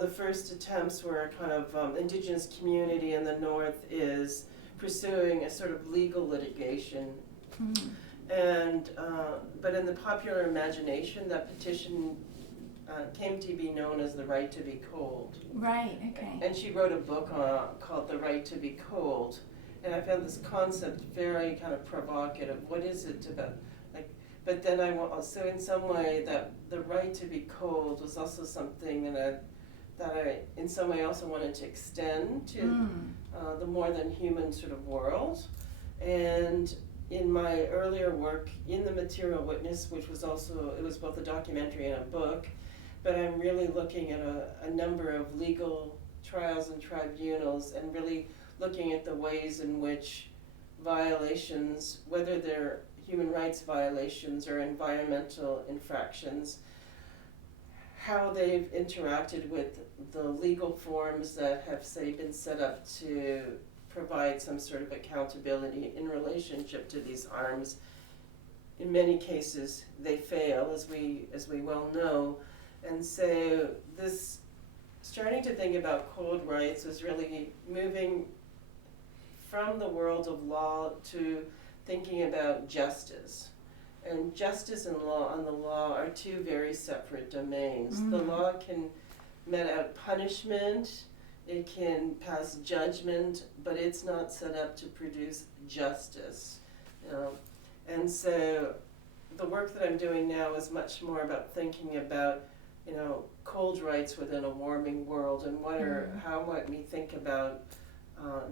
first attempts where a kind of indigenous community in the north is pursuing a sort of legal litigation. Mm. And but in the popular imagination, that petition came to be known as The Right to be Cold. Right, okay. And she wrote a book called The Right to be Cold. And I found this concept very kind of provocative. What is it about, like, but then so in some way that the right to be cold was also something that I in some way also wanted to extend to the more than human sort of world. And in my earlier work in The Material Witness, which was also, it was both a documentary and a book, but I'm really looking at a number of legal trials and tribunals and really looking at the ways in which violations, whether they're human rights violations or environmental infractions, how they've interacted with the legal forms that have, say, been set up to provide some sort of accountability in relationship to these harms. In many cases, they fail, as we well know. And so this, starting to think about cold rights was really moving from the world of law to thinking about justice. And justice and the law are two very separate domains. The law can met out punishment, it can pass judgment, but it's not set up to produce justice. And so the work that I'm doing now is much more about thinking about, cold rights within a warming world, and how might we think about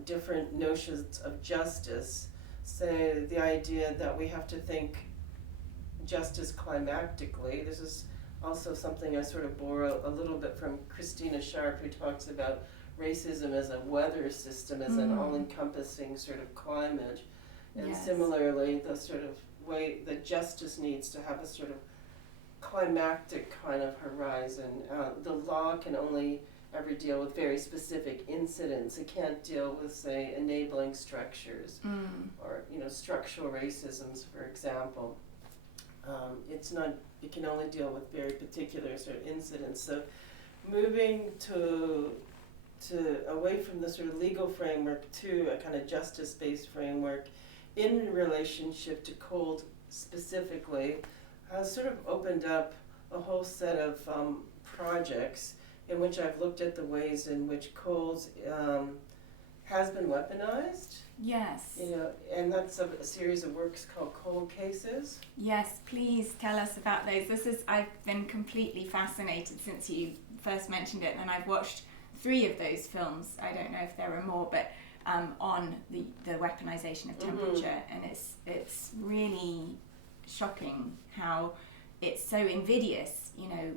different notions of justice. So the idea that we have to think justice climactically. This is also something I sort of borrow a little bit from Christina Sharp, who talks about racism as a weather system, as an all-encompassing sort of climate. And similarly, the sort of way that justice needs to have a sort of climactic kind of horizon. The law can only ever deal with very specific incidents. It can't deal with, say, enabling structures or, structural racisms, for example. It can only deal with very particular sort of incidents. So moving to away from the sort of legal framework to a kind of justice-based framework in relationship to cold specifically has sort of opened up a whole set of projects in which I've looked at the ways in which cold has been weaponized. Yes. And that's a series of works called Cold Cases. Yes, please tell us about those. I've been completely fascinated since you first mentioned it, and I've watched 3 of those films. I don't know if there are more, but on the weaponization of temperature, and it's really shocking how it's so invidious,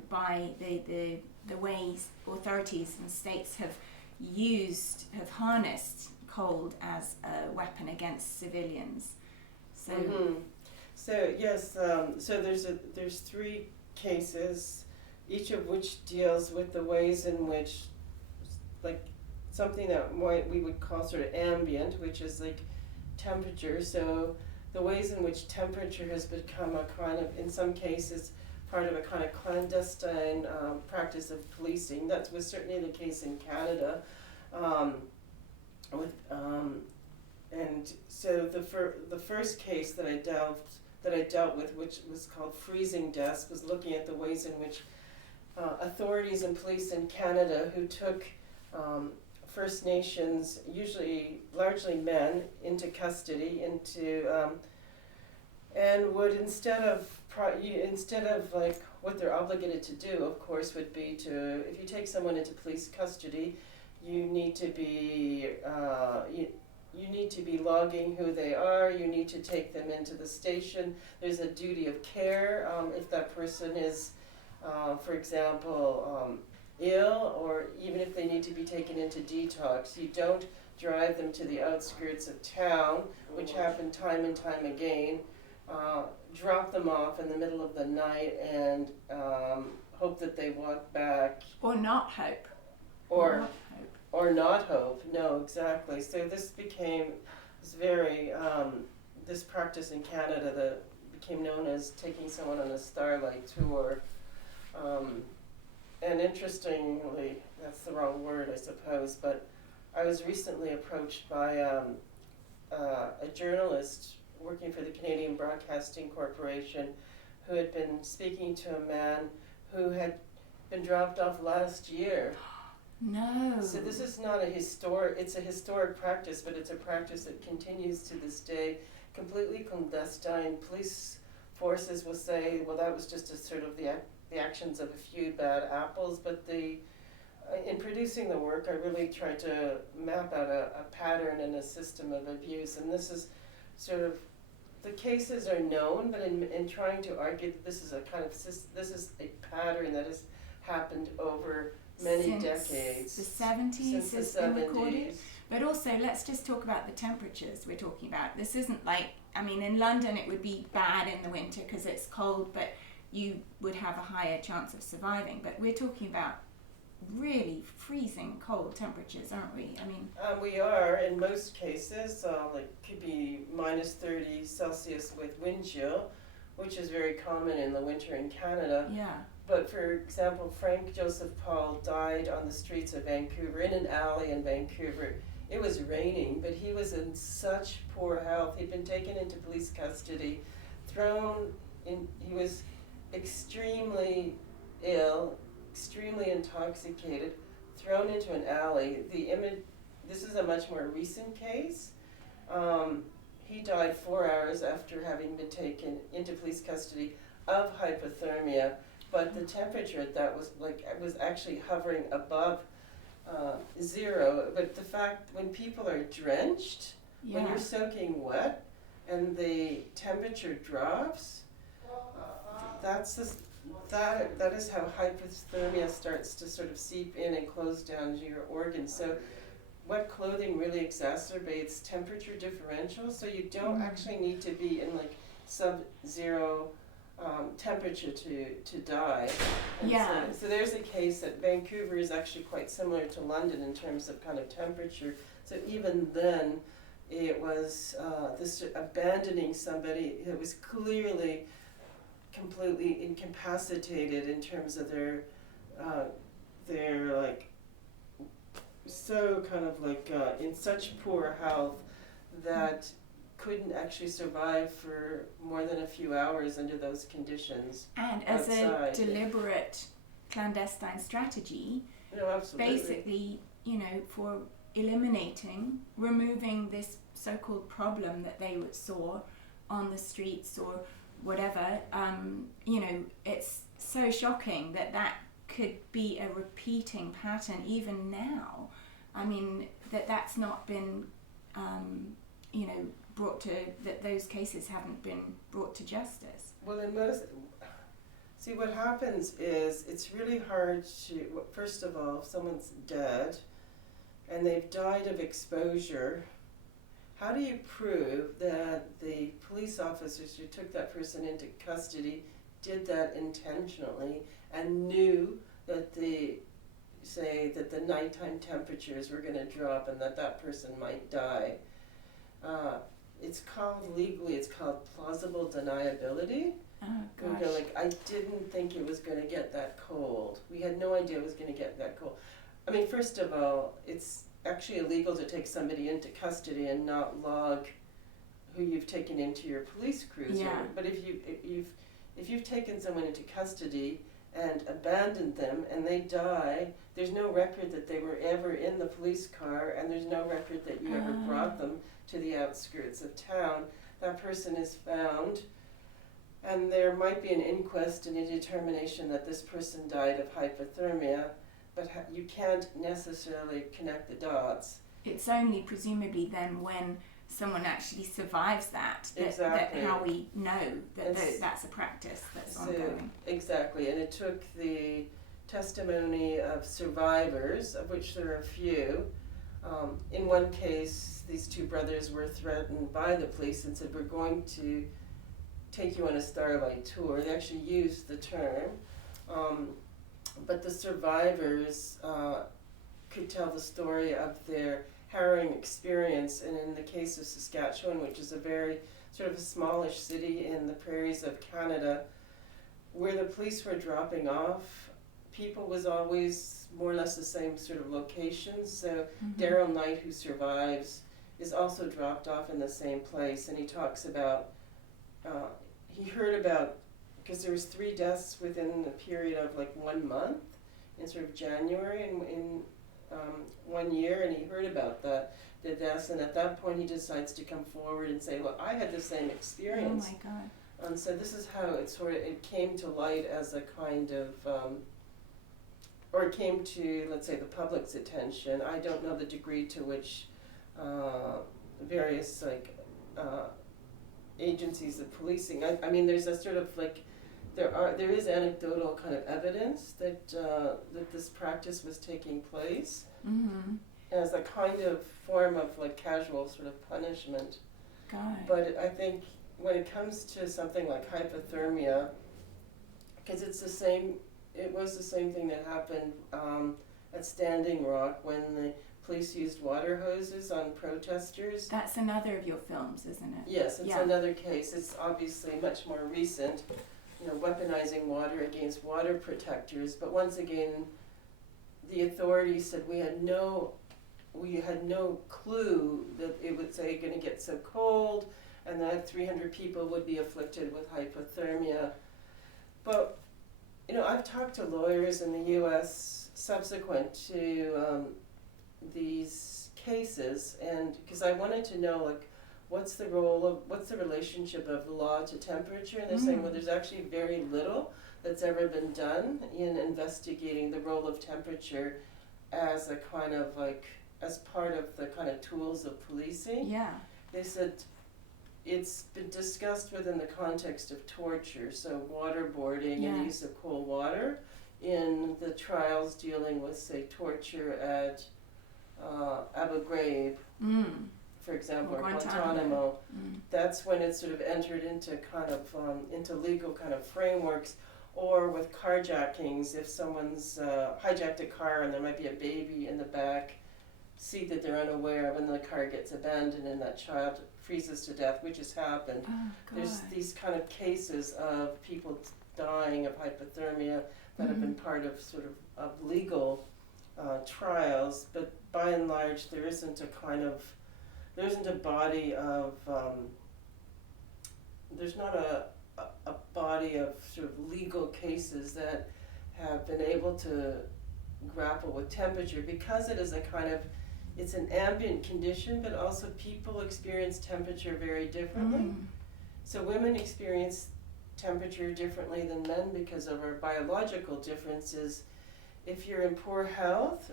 by the ways authorities and states have harnessed cold as a weapon against civilians. So So yes, so there's 3 cases, each of which deals with the ways in which, like, something that we would call sort of ambient, which is like temperature. So the ways in which temperature has become a kind of, in some cases, part of a kind of clandestine practice of policing. That was certainly the case in Canada. And so the first case that I dealt with, which was called freezing deaths, was looking at the ways in which authorities and police in Canada who took First Nations, usually largely men, into custody, and would instead of like what they're obligated to do, of course, would be to, if you take someone into police custody, you need to be you need to be logging who they are, you need to take them into the station. There's a duty of care if that person is, for example, ill, or even if they need to be taken into detox. You don't drive them to the outskirts of town, which happened time and time again, drop them off in the middle of the night and hope that they walk back. Or not hope. Or not hope. No, exactly. So this became this practice in Canada that became known as taking someone on a starlight tour. And interestingly, that's the wrong word, I suppose, but I was recently approached by a journalist working for the Canadian Broadcasting Corporation who had been speaking to a man who had been dropped off last year. No. So this is not it's a historic practice, but it's a practice that continues to this day, completely clandestine. Police forces will say, well, that was just a sort of the actions of a few bad apples, but in producing the work, I really tried to map out a pattern and a system of abuse, and this is sort of, the cases are known, but in trying to argue that this is a pattern that has happened over many decades. The 70s Since has the been 70s. recorded. But also, let's just talk about the temperatures we're talking about. This isn't like, I mean, in London it would be bad in the winter because it's cold, but you would have a higher chance of surviving. But we're talking about really freezing cold temperatures, aren't we? I mean, we are in most cases, like could be minus 30 Celsius with wind chill, which is very common in the winter in Canada. yeah. But for example, Frank Joseph Paul died on the streets of Vancouver, in an alley in Vancouver. It was raining, but he was in such poor health. He'd been taken into police custody, he was extremely ill, extremely intoxicated, thrown into an alley. This is a much more recent case. He died 4 hours after having been taken into police custody of hypothermia, but the temperature at that was actually hovering above zero. But the fact, when people are drenched, when you're soaking wet, and the temperature drops, that is how hypothermia starts to sort of seep in and close down to your organs. So wet clothing really exacerbates temperature differential, so you don't actually need to be in like sub-zero temperature to die. And so there's a case that Vancouver is actually quite similar to London in terms of kind of temperature. So even then, it was this abandoning somebody who was clearly completely incapacitated in terms of their like so kind of like in such poor health that couldn't actually survive for more than a few hours under those conditions. And outside. As a deliberate clandestine strategy, No, absolutely. basically, for removing this so-called problem that they saw on the streets or whatever, it's so shocking that could be a repeating pattern even now. I mean, that's not been, brought to, that those cases haven't been brought to justice. Well, what happens is it's really hard to, first of all, if someone's dead and they've died of exposure, how do you prove that the police officers who took that person into custody did that intentionally and knew that the nighttime temperatures were going to drop and that person might die? Legally it's called plausible deniability. Oh, gosh. I didn't think it was going to get that cold. We had no idea it was going to get that cold. I mean, first of all, it's actually illegal to take somebody into custody and not log who you've taken into your police cruiser. Yeah. But if you've taken someone into custody and abandoned them and they die, there's no record that they were ever in the police car, and there's no record that you ever brought them to the outskirts of town. That person is found, and there might be an inquest and a determination that this person died of hypothermia, but you can't necessarily connect the dots. it's only presumably then when someone actually survives that Exactly. that how we know that It's- that's a practice that's So, ongoing. exactly, and it took the testimony of survivors, of which there are a few. In one case, these two brothers were threatened by the police and said, "We're going to take you on a Starlight tour." They actually used the term. But the survivors could tell the story of their harrowing experience. And in the case of Saskatchewan, which is a very sort of a smallish city in the prairies of Canada, where the police were dropping off people was always more or less the same sort of location. So Daryl Knight, who survives, is also dropped off in the same place, and he talks about he heard about, because there was 3 deaths within a period of like 1 month in sort of January in 1 year, and he heard about the deaths, and at that point he decides to come forward and say, "Look, I had the same experience." Oh my God. And so this is how it came to light as a kind of, or it came to, let's say, the public's attention. I don't know the degree to which various agencies of policing. I mean, there's a sort of like, there is anecdotal kind of evidence that that this practice was taking place as a kind of form of like casual sort of punishment. God. But I think when it comes to something like hypothermia, because it was the same thing that happened at Standing Rock when the police used water hoses on protesters. That's another of your films, isn't it? Yes, it's another case. It's obviously much more recent, weaponizing water against water protectors. But once again, the authorities said we had no clue that it was going to get so cold, and that 300 people would be afflicted with hypothermia. But I've talked to lawyers in the U.S. subsequent to these cases, and because I wanted to know what's the relationship of law to temperature, and they're saying, well, there's actually very little that's ever been done in investigating the role of temperature as a kind of as part of the kind of tools of policing. Yeah. They said it's been discussed within the context of torture, so waterboarding and the use of cold water in the trials dealing with, say, torture at Abu Ghraib, for example, or Guantanamo. That's when it sort of entered into kind of into legal kind of frameworks. Or with carjackings, if someone's hijacked a car and there might be a baby in the back seat that they're unaware of, and the car gets abandoned and that child freezes to death, which has happened. Oh, There's these kind of cases of people dying of hypothermia that have been part of sort of legal trials, but by and large there isn't a body of there's not a body of sort of legal cases that have been able to grapple with temperature, because it is it's an ambient condition, but also people experience temperature very differently. So women experience temperature differently than men because of our biological differences. If you're in poor health,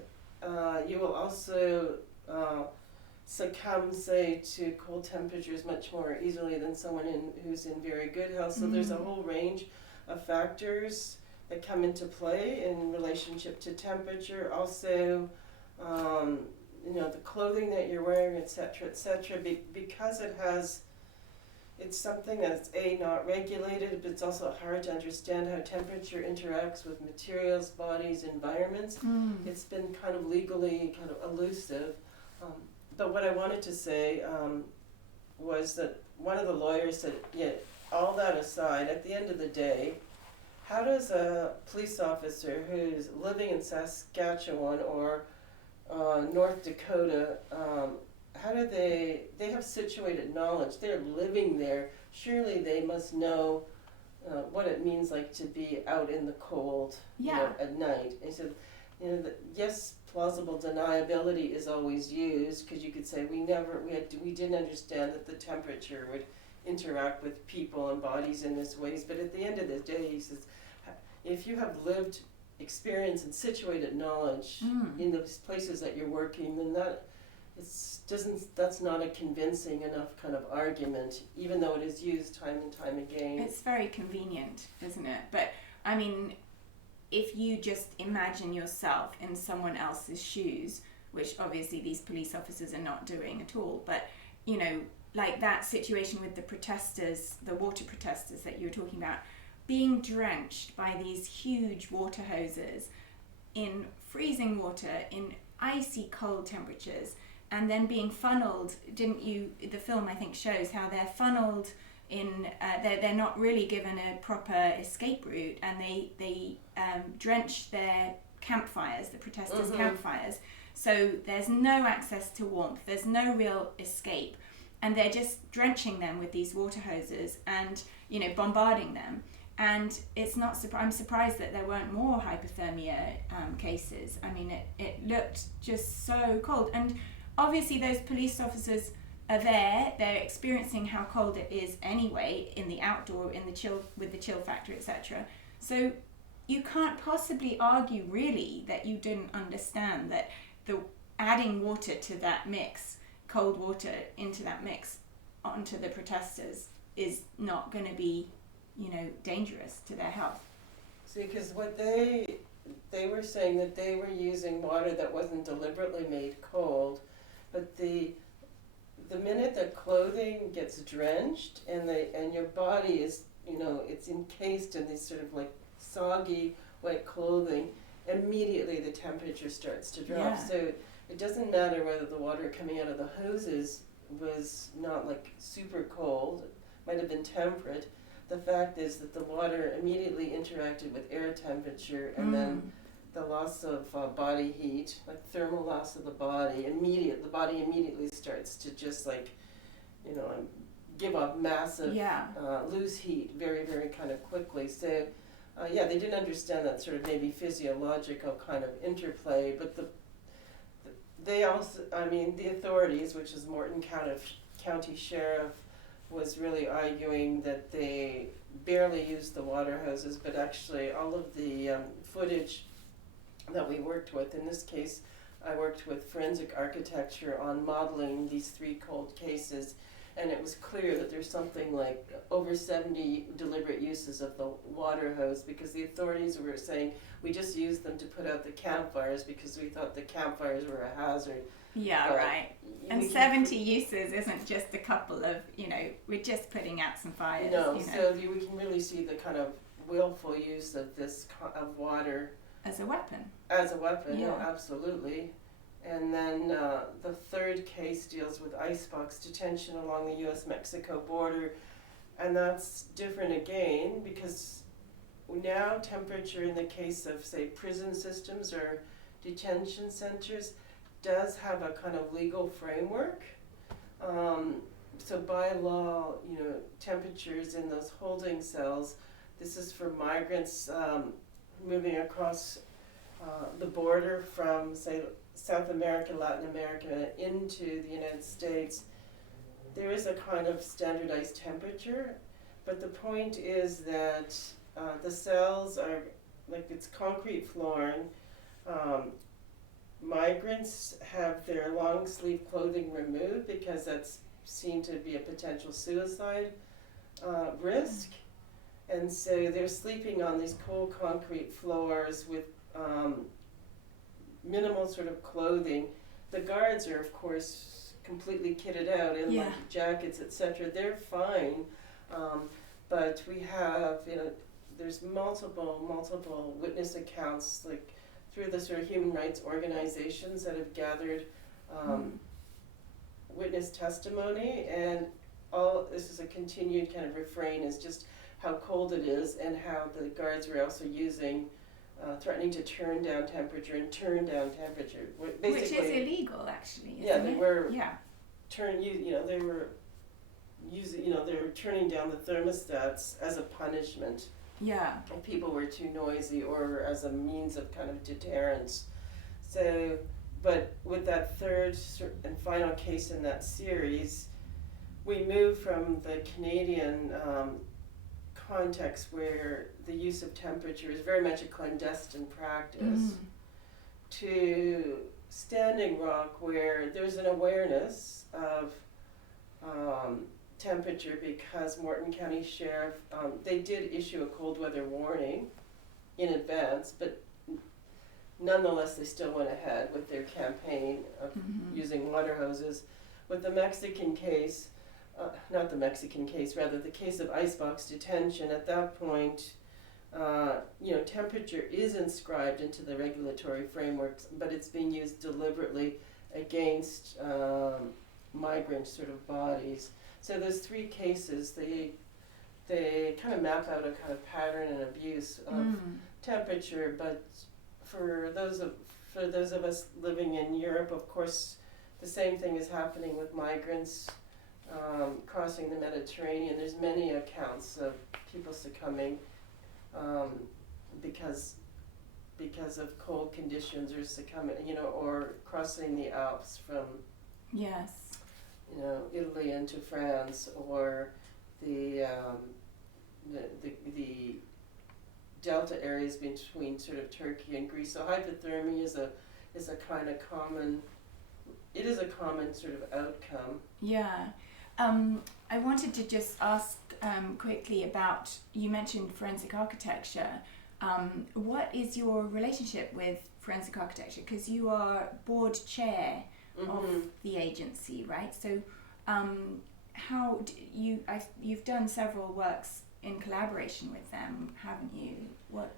you will also succumb, say, to cold temperatures much more easily than someone who's in very good health. So there's a whole range of factors that come into play in relationship to temperature. Also, the clothing that you're wearing, etc., because it's something that's not regulated, but it's also hard to understand how temperature interacts with materials, bodies, environments. It's been kind of legally kind of elusive. But what I wanted to say was that one of the lawyers said, all that aside, at the end of the day, how does a police officer who's living in Saskatchewan or North Dakota, how do they have situated knowledge? They're living there. Surely they must know what it means to be out in the cold at night. And he said, yes, plausible deniability is always used, because you could say we didn't understand that the temperature would interact with people and bodies in this ways. But at the end of the day, he says, if you have lived experience and situated knowledge in those places that you're working, then that that's not a convincing enough kind of argument, even though it is used time and time again. It's very convenient, isn't it? But I mean, if you just imagine yourself in someone else's shoes, which obviously these police officers are not doing at all, but you know, like that situation with the protesters, the water protesters that you were talking about, being drenched by these huge water hoses in freezing water, in icy cold temperatures, and then being funneled. The film I think shows how they're funneled in, they're not really given a proper escape route, and they drench their campfires, the protesters' campfires, so there's no access to warmth, there's no real escape, and they're just drenching them with these water hoses and, you know, bombarding them. And it's not. I'm surprised that there weren't more hypothermia cases. I mean, it looked just so cold. And obviously, those police officers are there. They're experiencing how cold it is anyway in the outdoor, in the chill, with the chill factor, etc. So you can't possibly argue really that you didn't understand that the adding water to that mix, cold water into that mix, onto the protesters is not going to be, you know, dangerous to their health. See, because what they were saying that they were using water that wasn't deliberately made cold, but the minute that clothing gets drenched and your body is, you know, it's encased in this sort of like soggy wet clothing, immediately the temperature starts to drop. Yeah. So it doesn't matter whether the water coming out of the hoses was not like super cold, it might have been temperate. The fact is that the water immediately interacted with air temperature, and then the loss of body heat, like thermal loss of the body, the body immediately starts to just like, you know, give up massive, lose heat very, very kind of quickly. So, they didn't understand that sort of maybe physiological kind of interplay, but they also, I mean, the authorities, which is Morton County Sheriff, was really arguing that they barely used the water hoses, but actually all of the footage that we worked with, in this case I worked with forensic architecture on modeling these 3 cold cases, and it was clear that there's something like over 70 deliberate uses of the water hose, because the authorities were saying we just used them to put out the campfires because we thought the campfires were a hazard. Yeah, right. And 70 uses isn't just a couple of, you know, we're just putting out some fires. No, you know. so we can really see the kind of willful use of this of water As a weapon. as a weapon. Yeah. No, absolutely. And then the 3rd case deals with icebox detention along the U.S.-Mexico border, and that's different again because now temperature in the case of, say, prison systems or detention centers does have a kind of legal framework. So by law, you know, temperatures in those holding cells, this is for migrants moving across the border from, say, South America, Latin America into the United States. There is a kind of standardized temperature, but the point is that the cells are, like, it's concrete flooring. Migrants have their long sleeve clothing removed because that's seen to be a potential suicide risk. And so they're sleeping on these cold concrete floors with minimal sort of clothing. The guards are, of course, completely kitted out in like jackets, etc. They're fine, but we have, you know, there's multiple witness accounts, like through the sort of human rights organizations that have gathered witness testimony, and all this is a continued kind of refrain is just how cold it is and how the guards were also using threatening to turn down temperature and turn down temperature. Basically, which is illegal, actually. Yeah, they were. Yeah. They were using. You know, they were turning down the thermostats as a punishment. Yeah. If people were too noisy or as a means of kind of deterrence. So, but with that 3rd and final case in that series, we moved from the Canadian context where the use of temperature is very much a clandestine practice to standing rock where there's an awareness of temperature because Morton County Sheriff, they did issue a cold weather warning in advance, but nonetheless they still went ahead with their campaign of using water hoses. With the Mexican case, not the Mexican case, rather the case of icebox detention, at that point, temperature is inscribed into the regulatory frameworks, but it's being used deliberately against migrant sort of bodies. So those three cases, they kind of map out a kind of pattern and abuse of temperature. But for those of us living in Europe, of course, the same thing is happening with migrants crossing the Mediterranean. There's many accounts of people succumbing because of cold conditions, or succumbing, or crossing the Alps from Italy into France, or the delta areas between sort of Turkey and Greece. So hypothermia is a kind of common. It is a common sort of outcome. Yeah. I wanted to just ask quickly about, you mentioned forensic architecture. What is your relationship with forensic architecture? Because you are board chair of the agency, right? So how do you've done several works in collaboration with them, haven't you? What?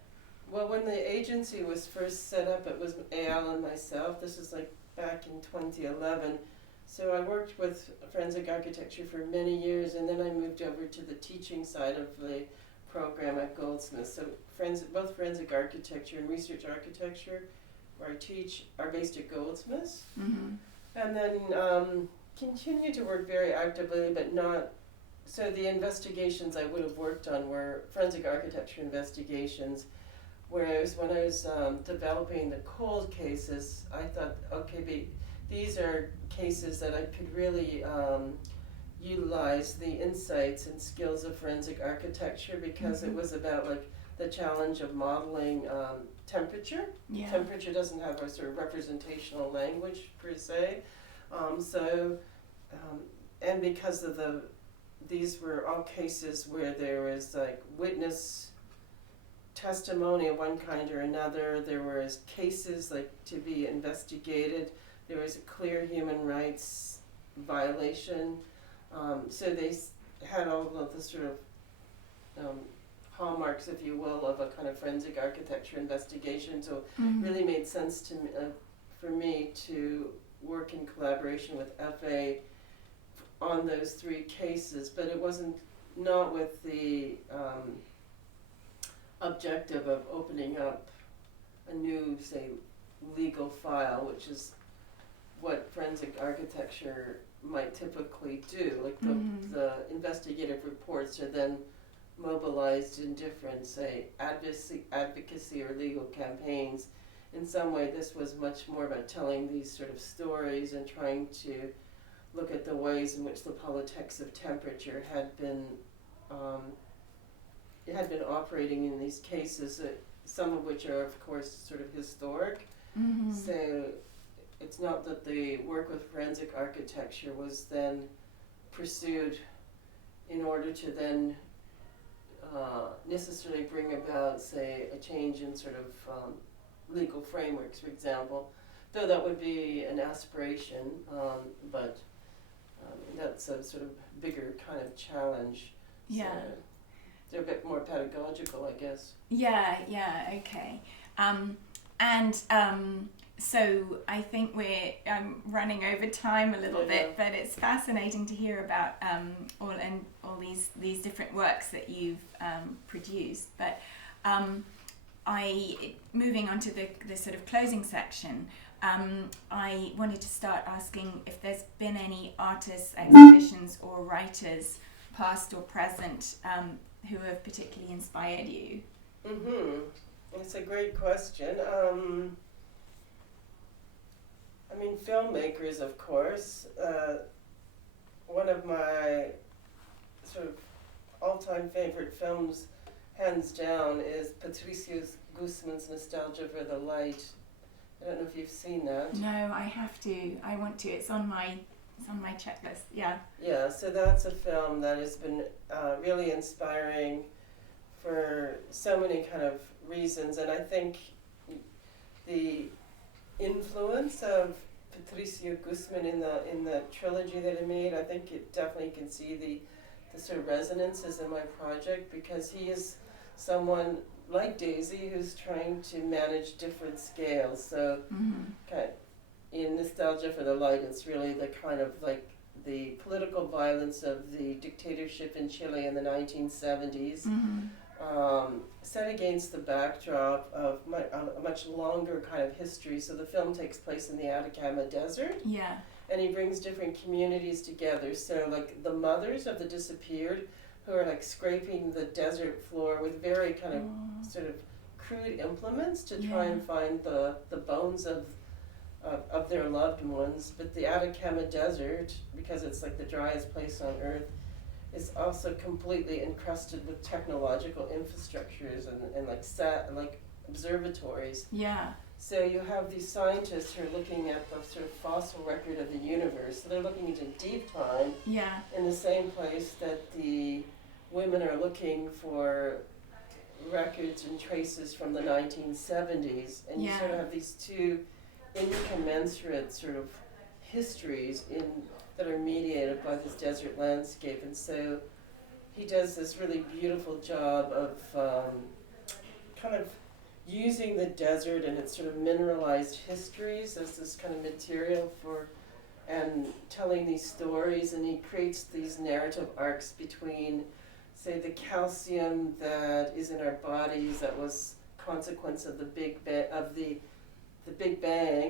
Well, when the agency was first set up, it was Eyal and myself. This is like back in 2011. So I worked with forensic architecture for many years, and then I moved over to the teaching side of the program at Goldsmiths. So both forensic architecture and research architecture, where I teach, are based at Goldsmiths. And then continue to work very actively, but not. So the investigations I would have worked on were forensic architecture investigations, whereas when I was developing the cold cases, I thought, okay, these are cases that I could really utilize the insights and skills of forensic architecture, because it was about like the challenge of modeling temperature. Temperature doesn't have a sort of representational language per se. And because of these were all cases where there was like witness testimony of one kind or another, there was cases like to be investigated, there was a clear human rights violation. So they had all of the sort of hallmarks, if you will, of a kind of forensic architecture investigation. So it really made sense to for me to work in collaboration with FA on those three cases, but it wasn't not with the objective of opening up a new, say, legal file, which is what forensic architecture might typically do. Like the investigative reports are then mobilized in different, say, advocacy or legal campaigns. In some way, this was much more about telling these sort of stories and trying to look at the ways in which the politics of temperature had been operating in these cases, some of which are, of course, sort of historic. So it's not that the work with forensic architecture was then pursued in order to then necessarily bring about, say, a change in sort of legal frameworks, for example, though that would be an aspiration, but that's a sort of bigger kind of challenge. Yeah. So they're a bit more pedagogical, I guess. Yeah, okay. So I think we're running over time a little bit, but it's fascinating to hear about all these different works that you've produced. But moving on to the sort of closing section, I wanted to start asking if there's been any artists, exhibitions, or writers, past or present, who have particularly inspired you. It's a great question. I mean, filmmakers, of course. One of my sort of all-time favorite films, hands down, is Patricio Guzman's Nostalgia for the Light I don't know if you've seen that. No, I have to. I want to. It's on my checklist. Yeah. Yeah, so that's a film that has been really inspiring for so many kind of reasons, and I think the influence of Patricio Guzman in the trilogy that he made, I think it definitely can see the sort of resonances in my project, because he is someone like Daisy who's trying to manage different scales. So kind of, in Nostalgia for the Light, it's really the kind of like the political violence of the dictatorship in Chile in the 1970s, set against the backdrop of a much longer kind of history. So the film takes place in the Atacama Desert. Yeah. And he brings different communities together. So like the mothers of the disappeared, who are like scraping the desert floor with very kind of sort of crude implements to try and find the bones of their loved ones. But the Atacama Desert, because it's like the driest place on earth, is also completely encrusted with technological infrastructures and like observatories. Yeah. So you have these scientists who are looking at the sort of fossil record of the universe. So they're looking into deep time. Yeah. In the same place that the women are looking for records and traces from the 1970s. And you sort of have these two incommensurate sort of histories that are mediated by this desert landscape. And so he does this really beautiful job of kind of using the desert and its sort of mineralized histories as this kind of material for and telling these stories, and he creates these narrative arcs between, say, the calcium that is in our bodies that was consequence of the Big Bang,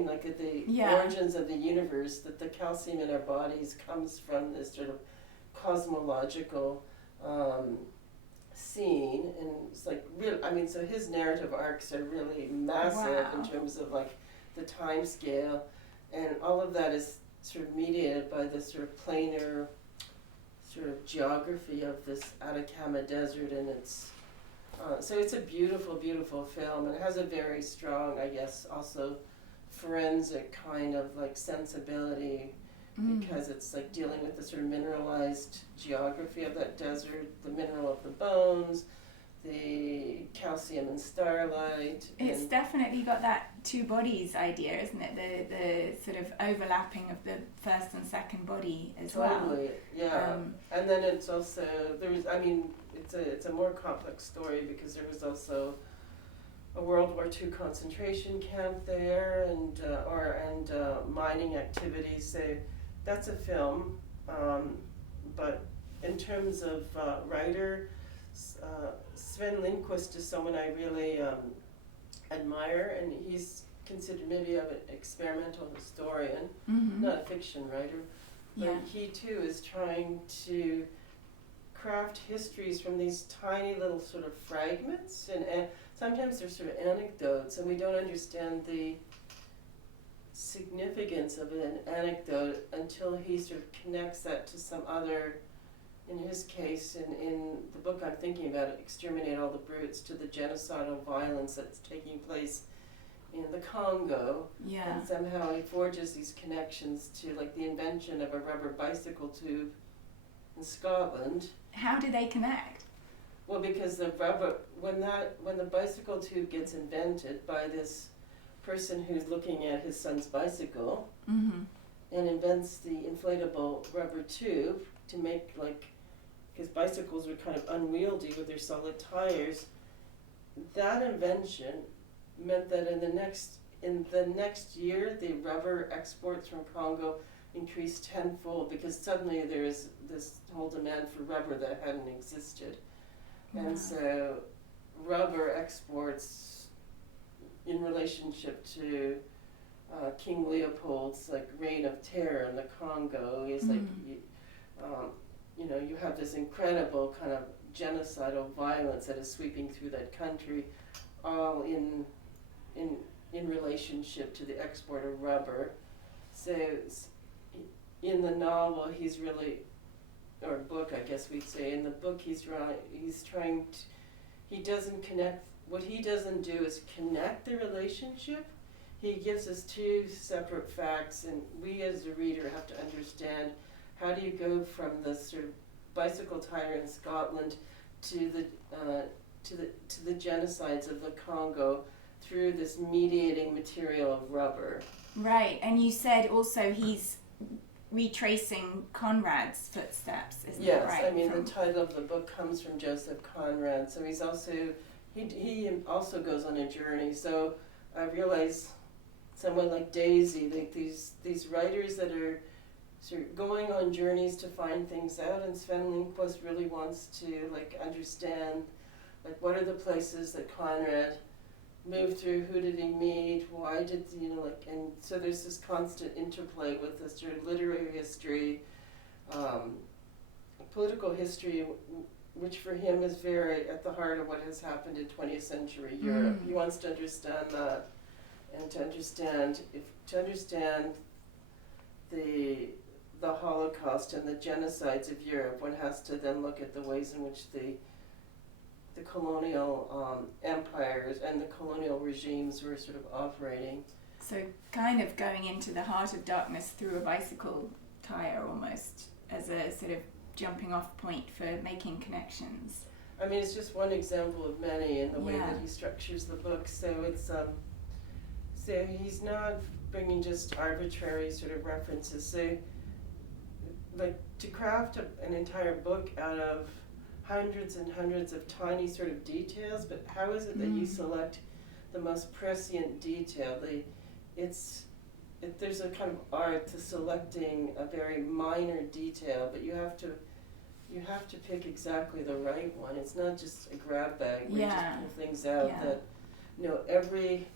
like at the origins of the universe, that the calcium in our bodies comes from this sort of cosmological scene, and it's like real. I mean, so his narrative arcs are really massive in terms of like the time scale, and all of that is sort of mediated by this sort of planar sort of geography of this Atacama Desert, and it's so it's a beautiful, beautiful film, and it has a very strong, I guess, also forensic kind of like sensibility, because it's like dealing with the sort of mineralized geography of that desert, the mineral of the bones, the calcium and starlight. It's definitely got that two bodies idea, isn't it? The sort of overlapping of the first and second body as well. Totally, yeah. And then it's also, it's a more complex story, because there was also a World War II concentration camp there, and mining activities. So that's a film, but in terms of writer, Sven Lindqvist is someone I really admire, and he's considered maybe an experimental historian, not a fiction writer, but he too is trying to craft histories from these tiny little sort of fragments, and sometimes they're sort of anecdotes, and we don't understand the significance of an anecdote until he sort of connects that to some other, in his case, in the book I'm thinking about, Exterminate All the Brutes, to the genocidal violence that's taking place in the Congo. Yeah. And somehow he forges these connections to like the invention of a rubber bicycle tube in Scotland. How do they connect? Well, because when the bicycle tube gets invented by this person who's looking at his son's bicycle and invents the inflatable rubber tube to make, like, because bicycles were kind of unwieldy with their solid tires, that invention meant that in the next year the rubber exports from Congo increased tenfold, because suddenly there is this whole demand for rubber that hadn't existed. And so rubber exports in relationship to King Leopold's like reign of terror in the Congo is like, you have this incredible kind of genocidal violence that is sweeping through that country, all in relationship to the export of rubber. So in the novel, he's really, or book, I guess we'd say, in the book he doesn't connect, what he doesn't do is connect the relationship. he gives us two separate facts, and we as a reader have to understand how do you go from the sort of bicycle tire in Scotland to the genocides of the Congo through this mediating material of rubber. Right, and you said also he's retracing Conrad's footsteps, isn't it right? Yes, I mean the title of the book comes from Joseph Conrad, so he's also, he also goes on a journey. So I realize someone like Daisy, like these writers that are sort of going on journeys to find things out, and Sven Lindqvist really wants to like understand like what are the places that Conrad moved through, who did he meet, why did, and so there's this constant interplay with this sort of literary history, political history, which for him is very at the heart of what has happened in 20th century Europe. He wants to understand that, and to understand the Holocaust and the genocides of Europe, one has to then look at the ways in which the colonial empires and the colonial regimes were sort of operating. So kind of going into the heart of darkness through a bicycle tire almost as a sort of jumping off point for making connections. I mean, it's just one example of many in the way that he structures the book. So it's so he's not bringing just arbitrary sort of references. So like to craft an entire book out of hundreds and hundreds of tiny sort of details, but how is it that you select the most prescient detail? There's a kind of art to selecting a very minor detail, but you have to pick exactly the right one. It's not just a grab bag where you just pull things out that every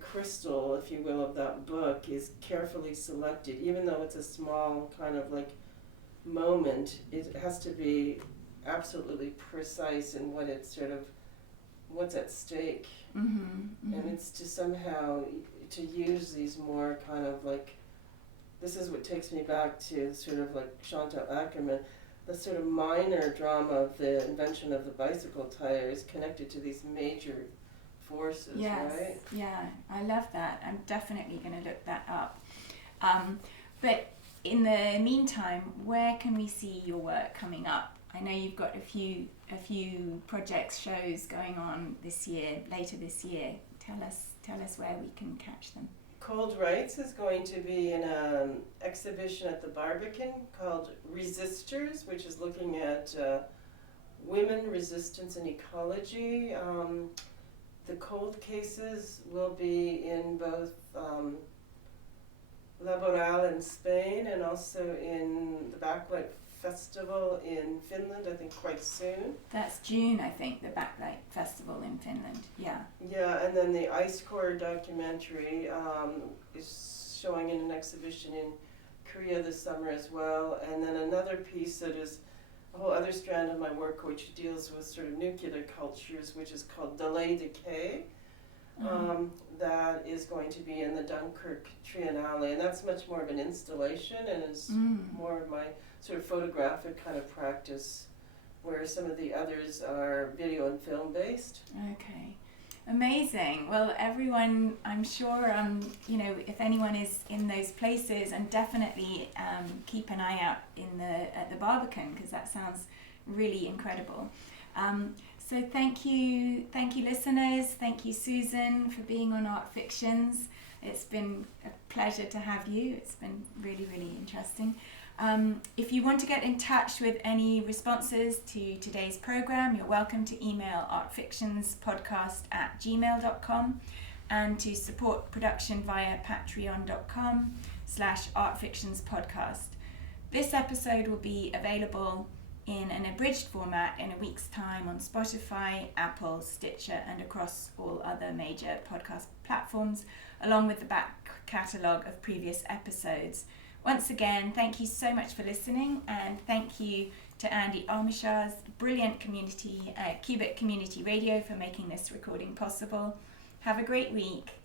crystal, if you will, of that book is carefully selected, even though it's a small kind of like moment. It has to be absolutely precise in what it's sort of what's at stake. And it's to somehow to use these more kind of like, this is what takes me back to sort of like Chantal Ackerman, the sort of minor drama of the invention of the bicycle tire is connected to these major forces, right? Yeah, I love that. I'm definitely going to look that up. But in the meantime, where can we see your work coming up? I know you've got a few projects, shows going on later this year. Tell us where we can catch them. Cold Rights is going to be in an exhibition at the Barbican called Resistors, which is looking at women, resistance, and ecology. The cold cases will be in both Laboral in Spain and also in the Backlight Festival in Finland, I think quite soon. That's June, I think, the Backlight Festival in Finland, yeah. Yeah, and then the Ice Core documentary is showing in an exhibition in Korea this summer as well. And then another piece that is a whole other strand of my work, which deals with sort of nuclear cultures, which is called Delay Decay. That is going to be in the Dunkirk Triennale, and that's much more of an installation and is more of my sort of photographic kind of practice, where some of the others are video and film based. Okay. Amazing. Well, everyone, I'm sure, if anyone is in those places, and definitely keep an eye out at the Barbican, because that sounds really incredible. So thank you listeners, thank you Susan for being on Art Fictions. It's been a pleasure to have you. It's been really, really interesting. If you want to get in touch with any responses to today's program, you're welcome to email artfictionspodcast@gmail.com and to support production via patreon.com/artfictionspodcast. This episode will be available in an abridged format in a week's time on Spotify, Apple, Stitcher, and across all other major podcast platforms, along with the back catalogue of previous episodes. Once again, thank you so much for listening, and thank you to Andy Almishar's brilliant community, Cubitt Community Radio, for making this recording possible. Have a great week.